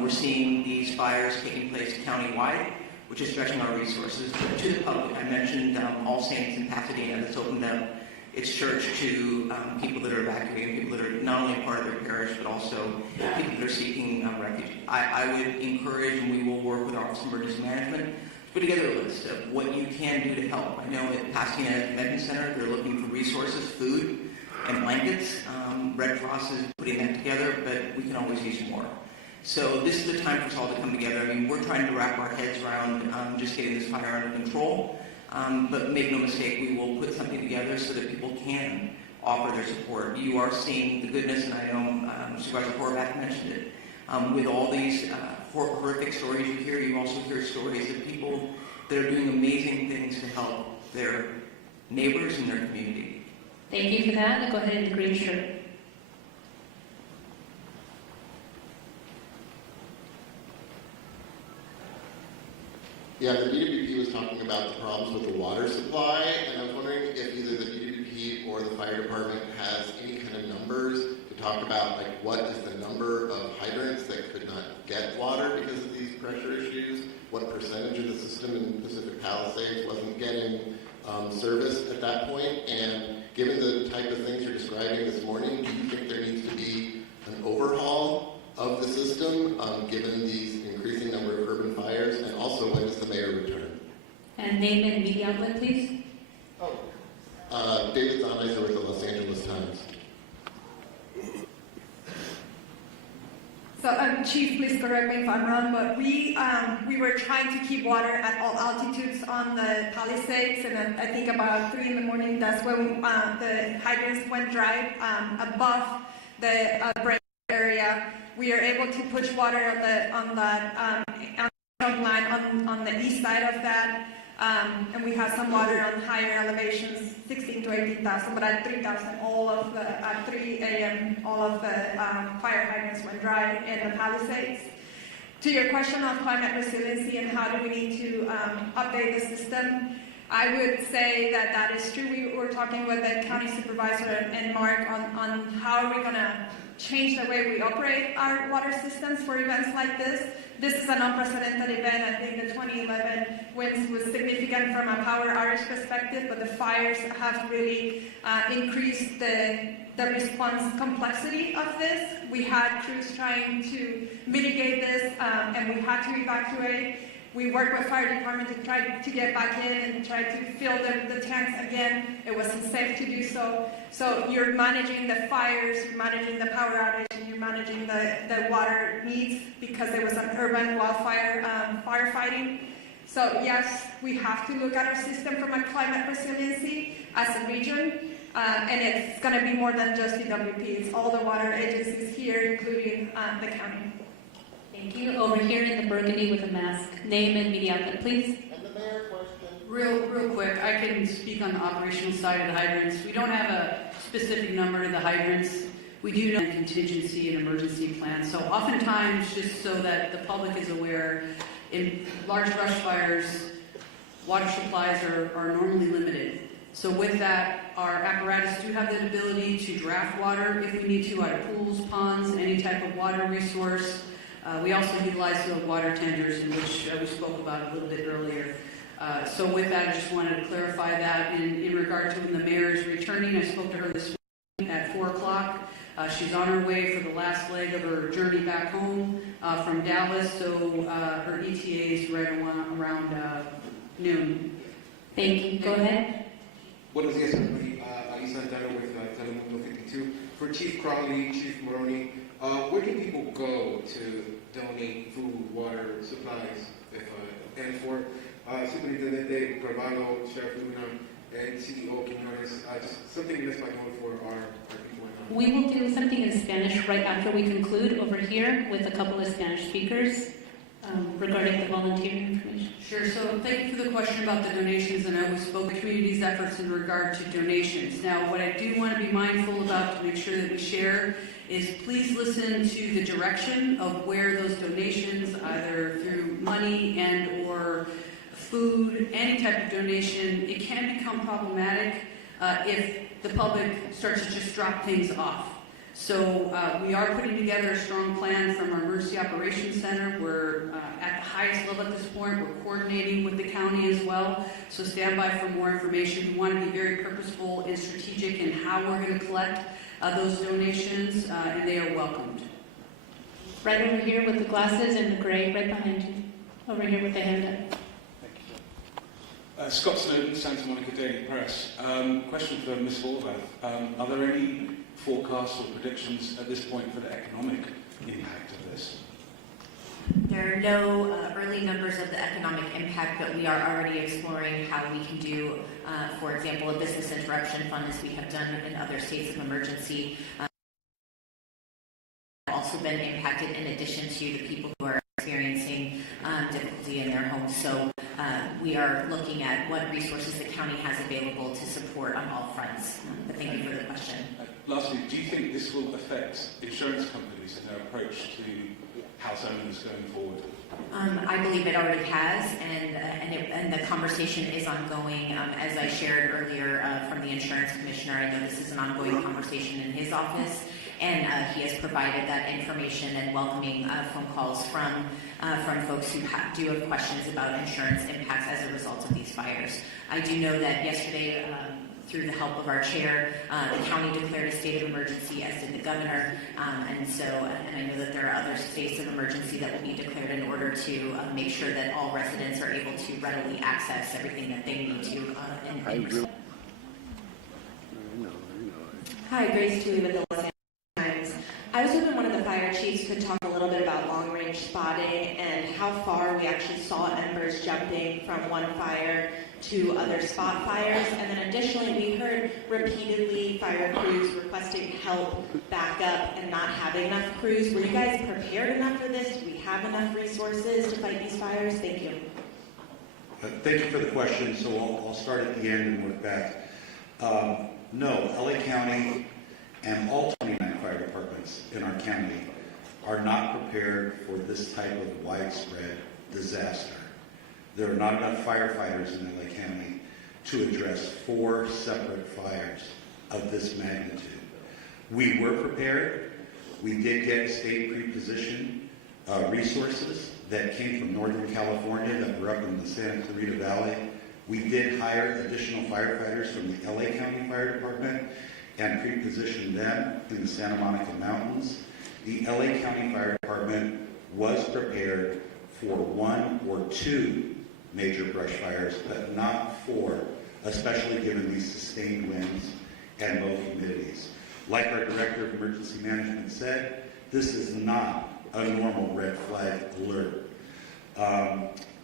We're seeing these fires taking place countywide, which is stretching our resources to the public. I mentioned All Saints in Pasadena that's opened up its church to people that are evacuating, people that are not only part of their parish, but also people that are seeking refuge. I would encourage, and we will work with our Office of Emergency Management, to put together a list of what you can do to help. I know at Pasadena Convention Center, they're looking for resources, food, and blankets. Red Cross is putting that together, but we can always use more. So this is the time for us all to come together. I mean, we're trying to wrap our heads around just getting this fire under control. But make no mistake, we will put something together so that people can offer their support. You are seeing the goodness, and I know Supervisor Horvath mentioned it. With all these horrific stories you hear, you also hear stories of people that are doing amazing things to help their neighbors and their community. Thank you for that. I'll go ahead in the green shirt. Yeah, the DWP was talking about the problems with the water supply, and I was wondering if either the DWP or the fire department has any kind of numbers to talk about, like what is the number of hydrants that could not get water because of these pressure issues, what percentage of the system in Pacific Palisades wasn't getting service at that point, and given the type of things you're describing this morning, do you think there needs to be an overhaul of the system, given these increasing number of urban fires, and also when does the mayor return? And name and media outlet, please. David Zahniser with the Los Angeles Times. So, Chief, please correct me if I'm wrong, but we were trying to keep water at all altitudes on the Palisades, and I think about 3 in the morning, that's when the hydrants went dry above the break area. We are able to push water on the east side of that, and we have some water on higher elevations, 16 to 18,000, but at 3,000, at 3 a.m., all of the fire hydrants went dry in the Palisades. To your question on climate resiliency and how do we need to update the system, I would say that that is true. We were talking with the county supervisor and Mark on how are we going to change the way we operate our water systems for events like this. This is an unprecedented event. I think the 2011 winds was significant from a power outage perspective, but the fires have really increased the response complexity of this. We had crews trying to mitigate this, and we had to evacuate. We worked with fire department to try to get back in and try to fill the tanks again. It wasn't safe to do so. So you're managing the fires, you're managing the power outage, and you're managing the water needs because there was an urban wildfire firefighting. So yes, we have to look at our system from a climate resiliency as a region. And it's going to be more than just DWP. It's all the water agencies here, including the county. Thank you. Over here in the burgundy with a mask. Name and media outlet, please. And the mayor question. Real quick, I can speak on the operational side of the hydrants. We don't have a specific number to the hydrants. We do know contingency and emergency plans. So oftentimes, just so that the public is aware, in large brush fires, water supplies are normally limited. So with that, our apparatus do have the ability to draft water if we need to out of pools, ponds, any type of water resource. We also utilize the water tenders, in which we spoke about a little bit earlier. So with that, I just wanted to clarify that. In regard to when the mayor is returning, I spoke to her this morning at 4 o'clock. She's on her way for the last leg of her journey back home from Dallas, so her ETA is right around noon. Thank you. Go ahead. Buenos días, everybody. Ali Santana with Telemundo 52. For Chief Crowley, Chief Maroney, where can people go to donate food, water, supplies, and for Superintendente Carvalho, Sheriff Luna, and CEO Quinones, just something in Espanol for our people? We will do something in Spanish right after we conclude over here with a couple of Spanish speakers regarding the volunteering information. Sure. So thank you for the question about the donations, and I spoke the community's efforts in regard to donations. Now, what I do want to be mindful about to make sure that we share is please listen to the direction of where those donations, either through money and or food, any type of donation, it can become problematic if the public starts to just drop things off. So we are putting together a strong plan from our Emergency Operations Center. We're at the highest level at this point. We're coordinating with the county as well. So stand by for more information. We want to be very purposeful and strategic in how we're going to collect those donations, and they are welcomed. Right over here with the glasses and the gray, right behind you. Over here with the hand up. Scott Snowden, Santa Monica Daily Press. Question for Ms. Horvath. Are there any forecasts or predictions at this point for the economic impact of this? There are no early numbers of the economic impact, but we are already exploring how we can do, for example, a business interruption fund, as we have done in other states of emergency. Also been impacted in addition to the people who are experiencing difficulty in their homes. So we are looking at what resources the county has available to support on all fronts. But thank you for the question. Lastly, do you think this will affect insurance companies and their approach to house owners going forward? I believe it already has, and the conversation is ongoing. As I shared earlier from the insurance commissioner, I know this is an ongoing conversation in his office, and he has provided that information and welcoming phone calls from folks who do have questions about insurance impacts as a result of these fires. I do know that yesterday, through the help of our chair, the county declared a state of emergency, as did the governor, and I know that there are other states of emergency that will be declared in order to make sure that all residents are able to readily access everything that they need to. Hi, Grace Toohey with the Los Angeles Times. I was hoping one of the fire chiefs could talk a little bit about long-range spotting and how far we actually saw embers jumping from one fire to other spot fires. And then additionally, we heard repeatedly fire crews requesting help, backup, and not having enough crews. Were you guys prepared enough for this? Do we have enough resources to fight these fires? Thank you. Thank you for the question. So I'll start at the end and work back. No, LA County and all 29 fire departments in our county are not prepared for this type of widespread disaster. There are not enough firefighters in LA County to address 4 separate fires of this magnitude. We were prepared. We did get state pre-position resources that came from Northern California that were up in the Santa Clarita Valley. We did hire additional firefighters from the LA County Fire Department and pre-positioned them in the Santa Monica Mountains. The LA County Fire Department was prepared for 1 or 2 major brush fires, but not 4, especially given these sustained winds and low humidities. Like our Director of Emergency Management said, this is not a normal red flag alert.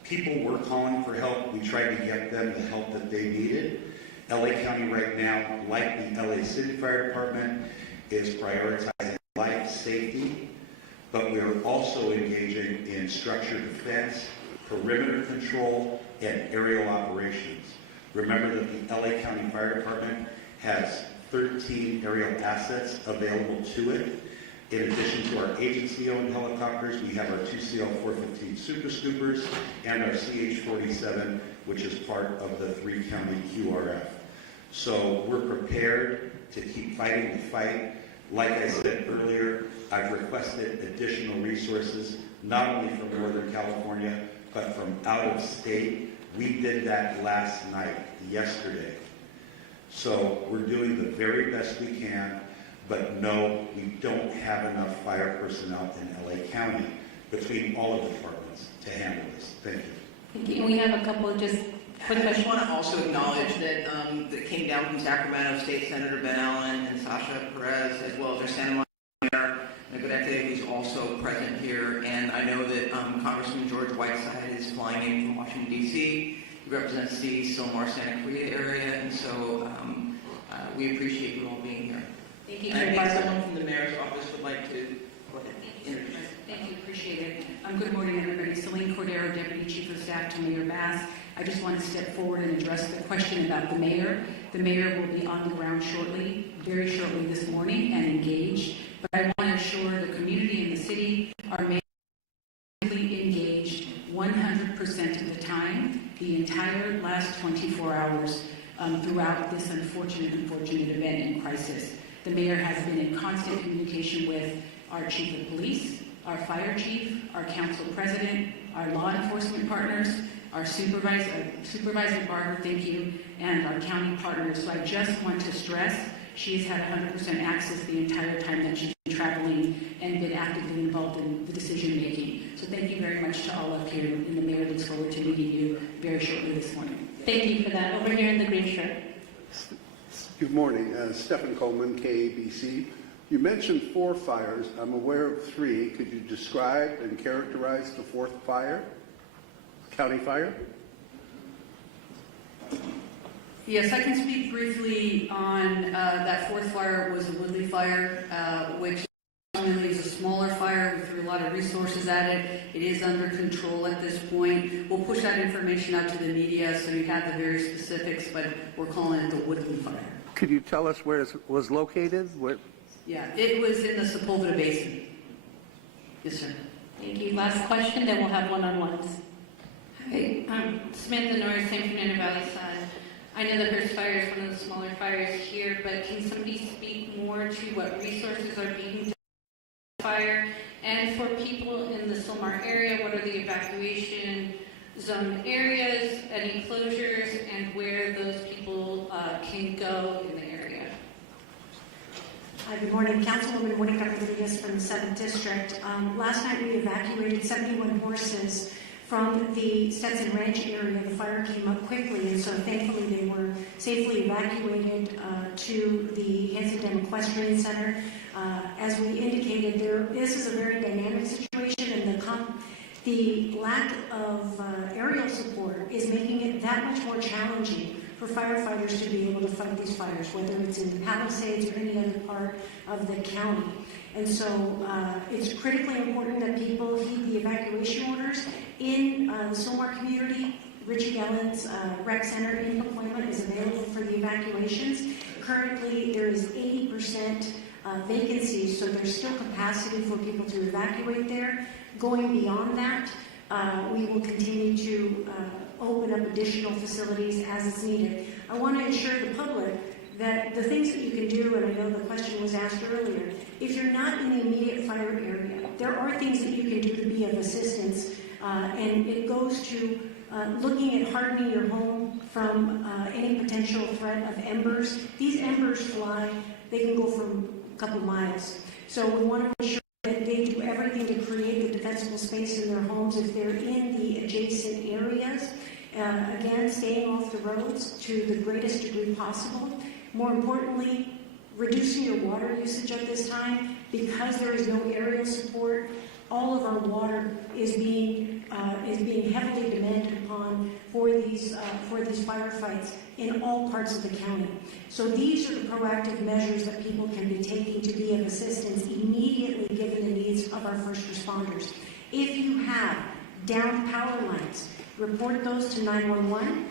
People were calling for help. We tried to get them the help that they needed. LA County right now, like the LA City Fire Department, is prioritizing life safety, but we are also engaging in structured defense, perimeter control, and aerial operations. Remember that the LA County Fire Department has 13 aerial assets available to it. In addition to our agency-owned helicopters, we have our 2 CL-415 Super Scoopers and our CH-47, which is part of the 3-county QRF. So we're prepared to keep fighting the fight. Like I said earlier, I've requested additional resources, not only from Northern California, but from out of state. We did that last night, yesterday. So we're doing the very best we can. But no, we don't have enough fire personnel in LA County between all of the departments to handle this. Thank you. Thank you. And we have a couple of just quick I questions. just want to also acknowledge that that came down from Sacramento, State Senator Ben Allen and Sasha Perez, as well as our Santa Monica Mayor Negrete, who's also present here. And I know that Congressman George Whiteside is flying in from Washington, D.C. He represents the Sylmar Santa Clarita area, and so we appreciate you all being here. Thank you, And I Chair think Barber. someone from the mayor's office would like to go ahead and introduce. Thank you, appreciate it. Good morning, everybody. Celine Cordero, Deputy Chief of Staff to Mayor Bass. I just want to step forward and address the question about the mayor. The mayor will be on the ground shortly, very shortly this morning, and engaged. But I want to assure the community and the city are engaged 100% of the time, the entire last 24 hours throughout this unfortunate event and crisis. The mayor has been in constant communication with our chief of police, our fire chief, our council president, our law enforcement partners, our Supervisor Barber, thank you, and our county partners. So I just want to stress she's had 100% access the entire time that she's been traveling and been actively involved in the decision making. So thank you very much to all up here, and the mayor looks forward to meeting you very shortly this morning. Thank you for that. Over here in the green shirt. Good morning. Stephen Coleman, KABC. You mentioned 4 fires. I'm aware of 3. Could you describe and characterize the 4th fire? County fire? Yes, I can speak briefly on that 4th fire was a Woodley fire, which ultimately is a smaller fire. We threw a lot of resources at it. It is under control at this point. We'll push that information out to the media so you have the very specifics, but we're calling it the Woodley fire. Could you tell us where it was located? Yeah, it was in the Sepulveda Basin. Yes, sir. Thank you. Last question, then we'll have one-on-ones. Hi, I'm Samantha Norris, San Fernando Valley Sun. I know the Hearst Fire is one of the smaller fires here, but can somebody speak more to what resources are being done for the fire? And for people in the Sylmar area, what are the evacuation zone areas, any closures, and where those people can go in the area? Hi, good morning. Councilwoman Monica Rodriguez from the 7th District. Last night we evacuated 71 horses from the Stetson Ranch area. The fire came up quickly, and so thankfully they were safely evacuated to the Hansington Equestrian Center. As we indicated, this is a very dynamic situation, and the lack of aerial support is making it that much more challenging for firefighters to be able to fight these fires, whether it's in the Palisades or any other part of the county. And so it's critically important that people heed the evacuation orders. In the Sylmar community, Richie Ellen's rec center in Pacoima is available for the evacuations. Currently, there is 80% vacancies, so there's still capacity for people to evacuate there. Going beyond that, we will continue to open up additional facilities as it's needed. I want to assure the public that the things that you can do, and I know the question was asked earlier, if you're not in the immediate fire area, there are things that you can do to be of assistance, and it goes to looking at hardening your home from any potential threat of embers. These embers fly, they can go for a couple miles. So we want to ensure that they do everything to create the defensible space in their homes if they're in the adjacent areas. Again, staying off the roads to the greatest degree possible. More importantly, reducing your water usage at this time. Because there is no aerial support, all of our water is being heavily demanded upon for these firefights in all parts of the county. So these are the proactive measures that people can be taking to be of assistance immediately given the needs of our first responders. If you have downed power lines, report those to 911.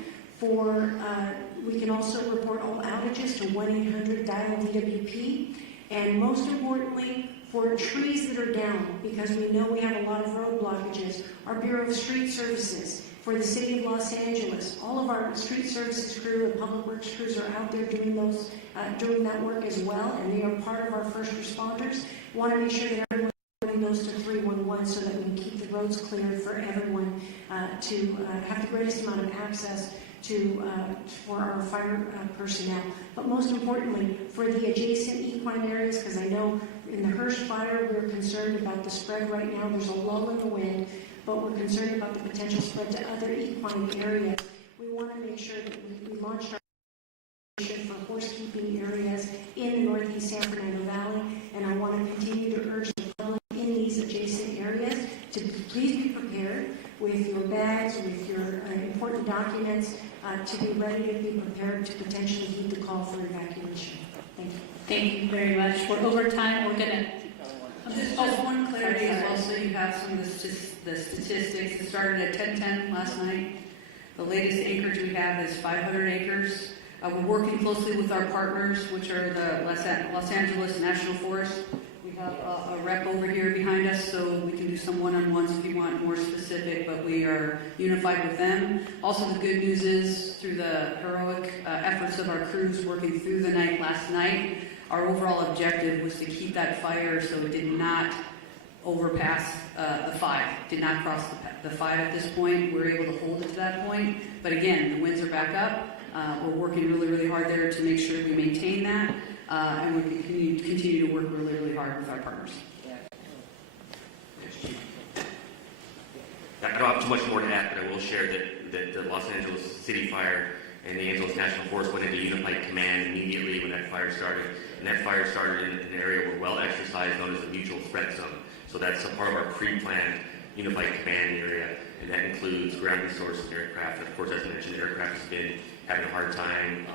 We can also report all outages to 1-800-DIAL-DWP. And most importantly, for trees that are down, because we know we have a lot of road blockages, our Bureau of Street Services, for the City of Los Angeles, all of our street services crew and public works crews are out there doing that work as well, and they are part of our first responders. We want to make sure that everyone goes to 311 so that we can keep the roads clear for everyone to have the greatest amount of access for our fire personnel. But most importantly, for the adjacent equine areas, because I know in the Hirsch fire we're concerned about the spread right now. There's a lull in the wind, but we're concerned about the potential spread to other equine areas. We want to make sure that we launch our for horsekeeping areas in the northeast San Fernando Valley, and I want to continue to urge the public in these adjacent areas to please be prepared with your bags, with your important documents, to be ready to be prepared to potentially heed the call for evacuation. Thank you. Thank you very much. We're over time. We're going to... Just one clarity as well, so you have some of the statistics. It started at 1010 last night. The latest acreage we have is 500 acres. We're working closely with our partners, which are the Los Angeles National Forest. We have a rep over here behind us, so we can do some one-on-ones if you want more specific, but we are unified with them. Also, the good news is, through the heroic efforts of our crews working through the night last night, our overall objective was to keep that fire so it did not overpass the 5, did not cross the 5 at this point. We're able to hold it to that point, but again, the winds are back up. We're working really, really hard there to make sure we maintain that, and we continue to work really, really hard with our partners. I don't have too much more to add, but I will share that the Los Angeles City Fire and the Angeles National Forest went into unified command immediately when that fire started. And that fire started in an area we're well exercised, known as the mutual threat zone. So that's a part of our pre-planned unified command area, and that includes ground resources, aircraft. And of course, as I mentioned, aircraft has been having a hard time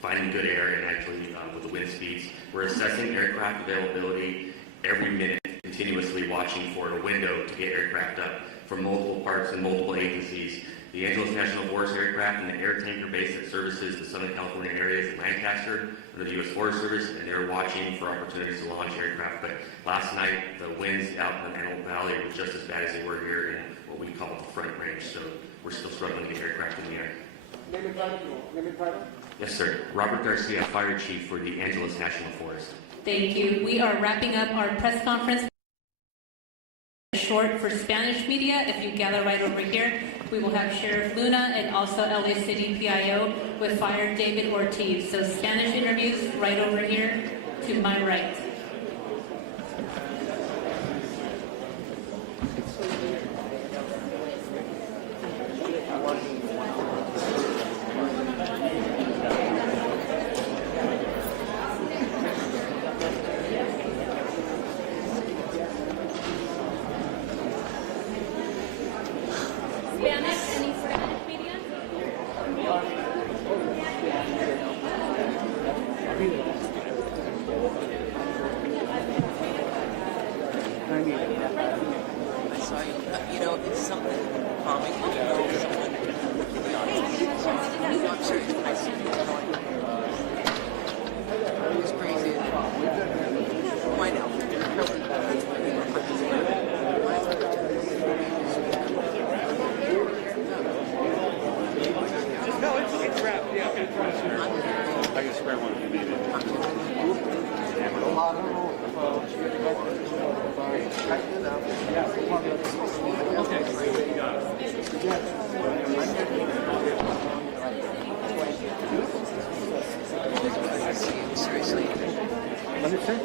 finding good air, and actually with the wind speeds. We're assessing aircraft availability every minute, continuously watching for a window to get aircraft up from multiple parts and multiple agencies. The Angeles National Forest aircraft and the air tanker base that services the Southern California areas in Lancaster under the U.S. Forest Service, and they're watching for opportunities to launch aircraft. But last night, the winds out in the Antelope Valley were just as bad as they were here in what we call the front range, so we're still struggling to get aircraft in the air. Yes, sir. Robert Garcia, Fire Chief for the Angeles National Forest. Thank you. We are wrapping up our press conference. Short for Spanish media. If you gather right over here, we will have Sheriff Luna and also LA City PIO with Fire David Ortiz. So Spanish interviews right over here to my right. Seriously. Let me see.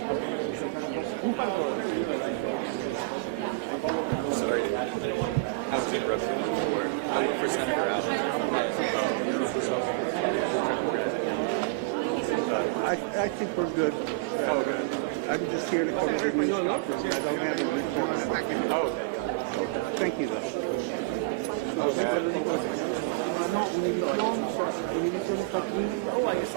Sorry, I was interrupted before. I went for Senator out. I think we're good. Oh, good. I'm just here to cover the news conference. I don't have a report. Oh, okay. Thank you, though. Oh, I guess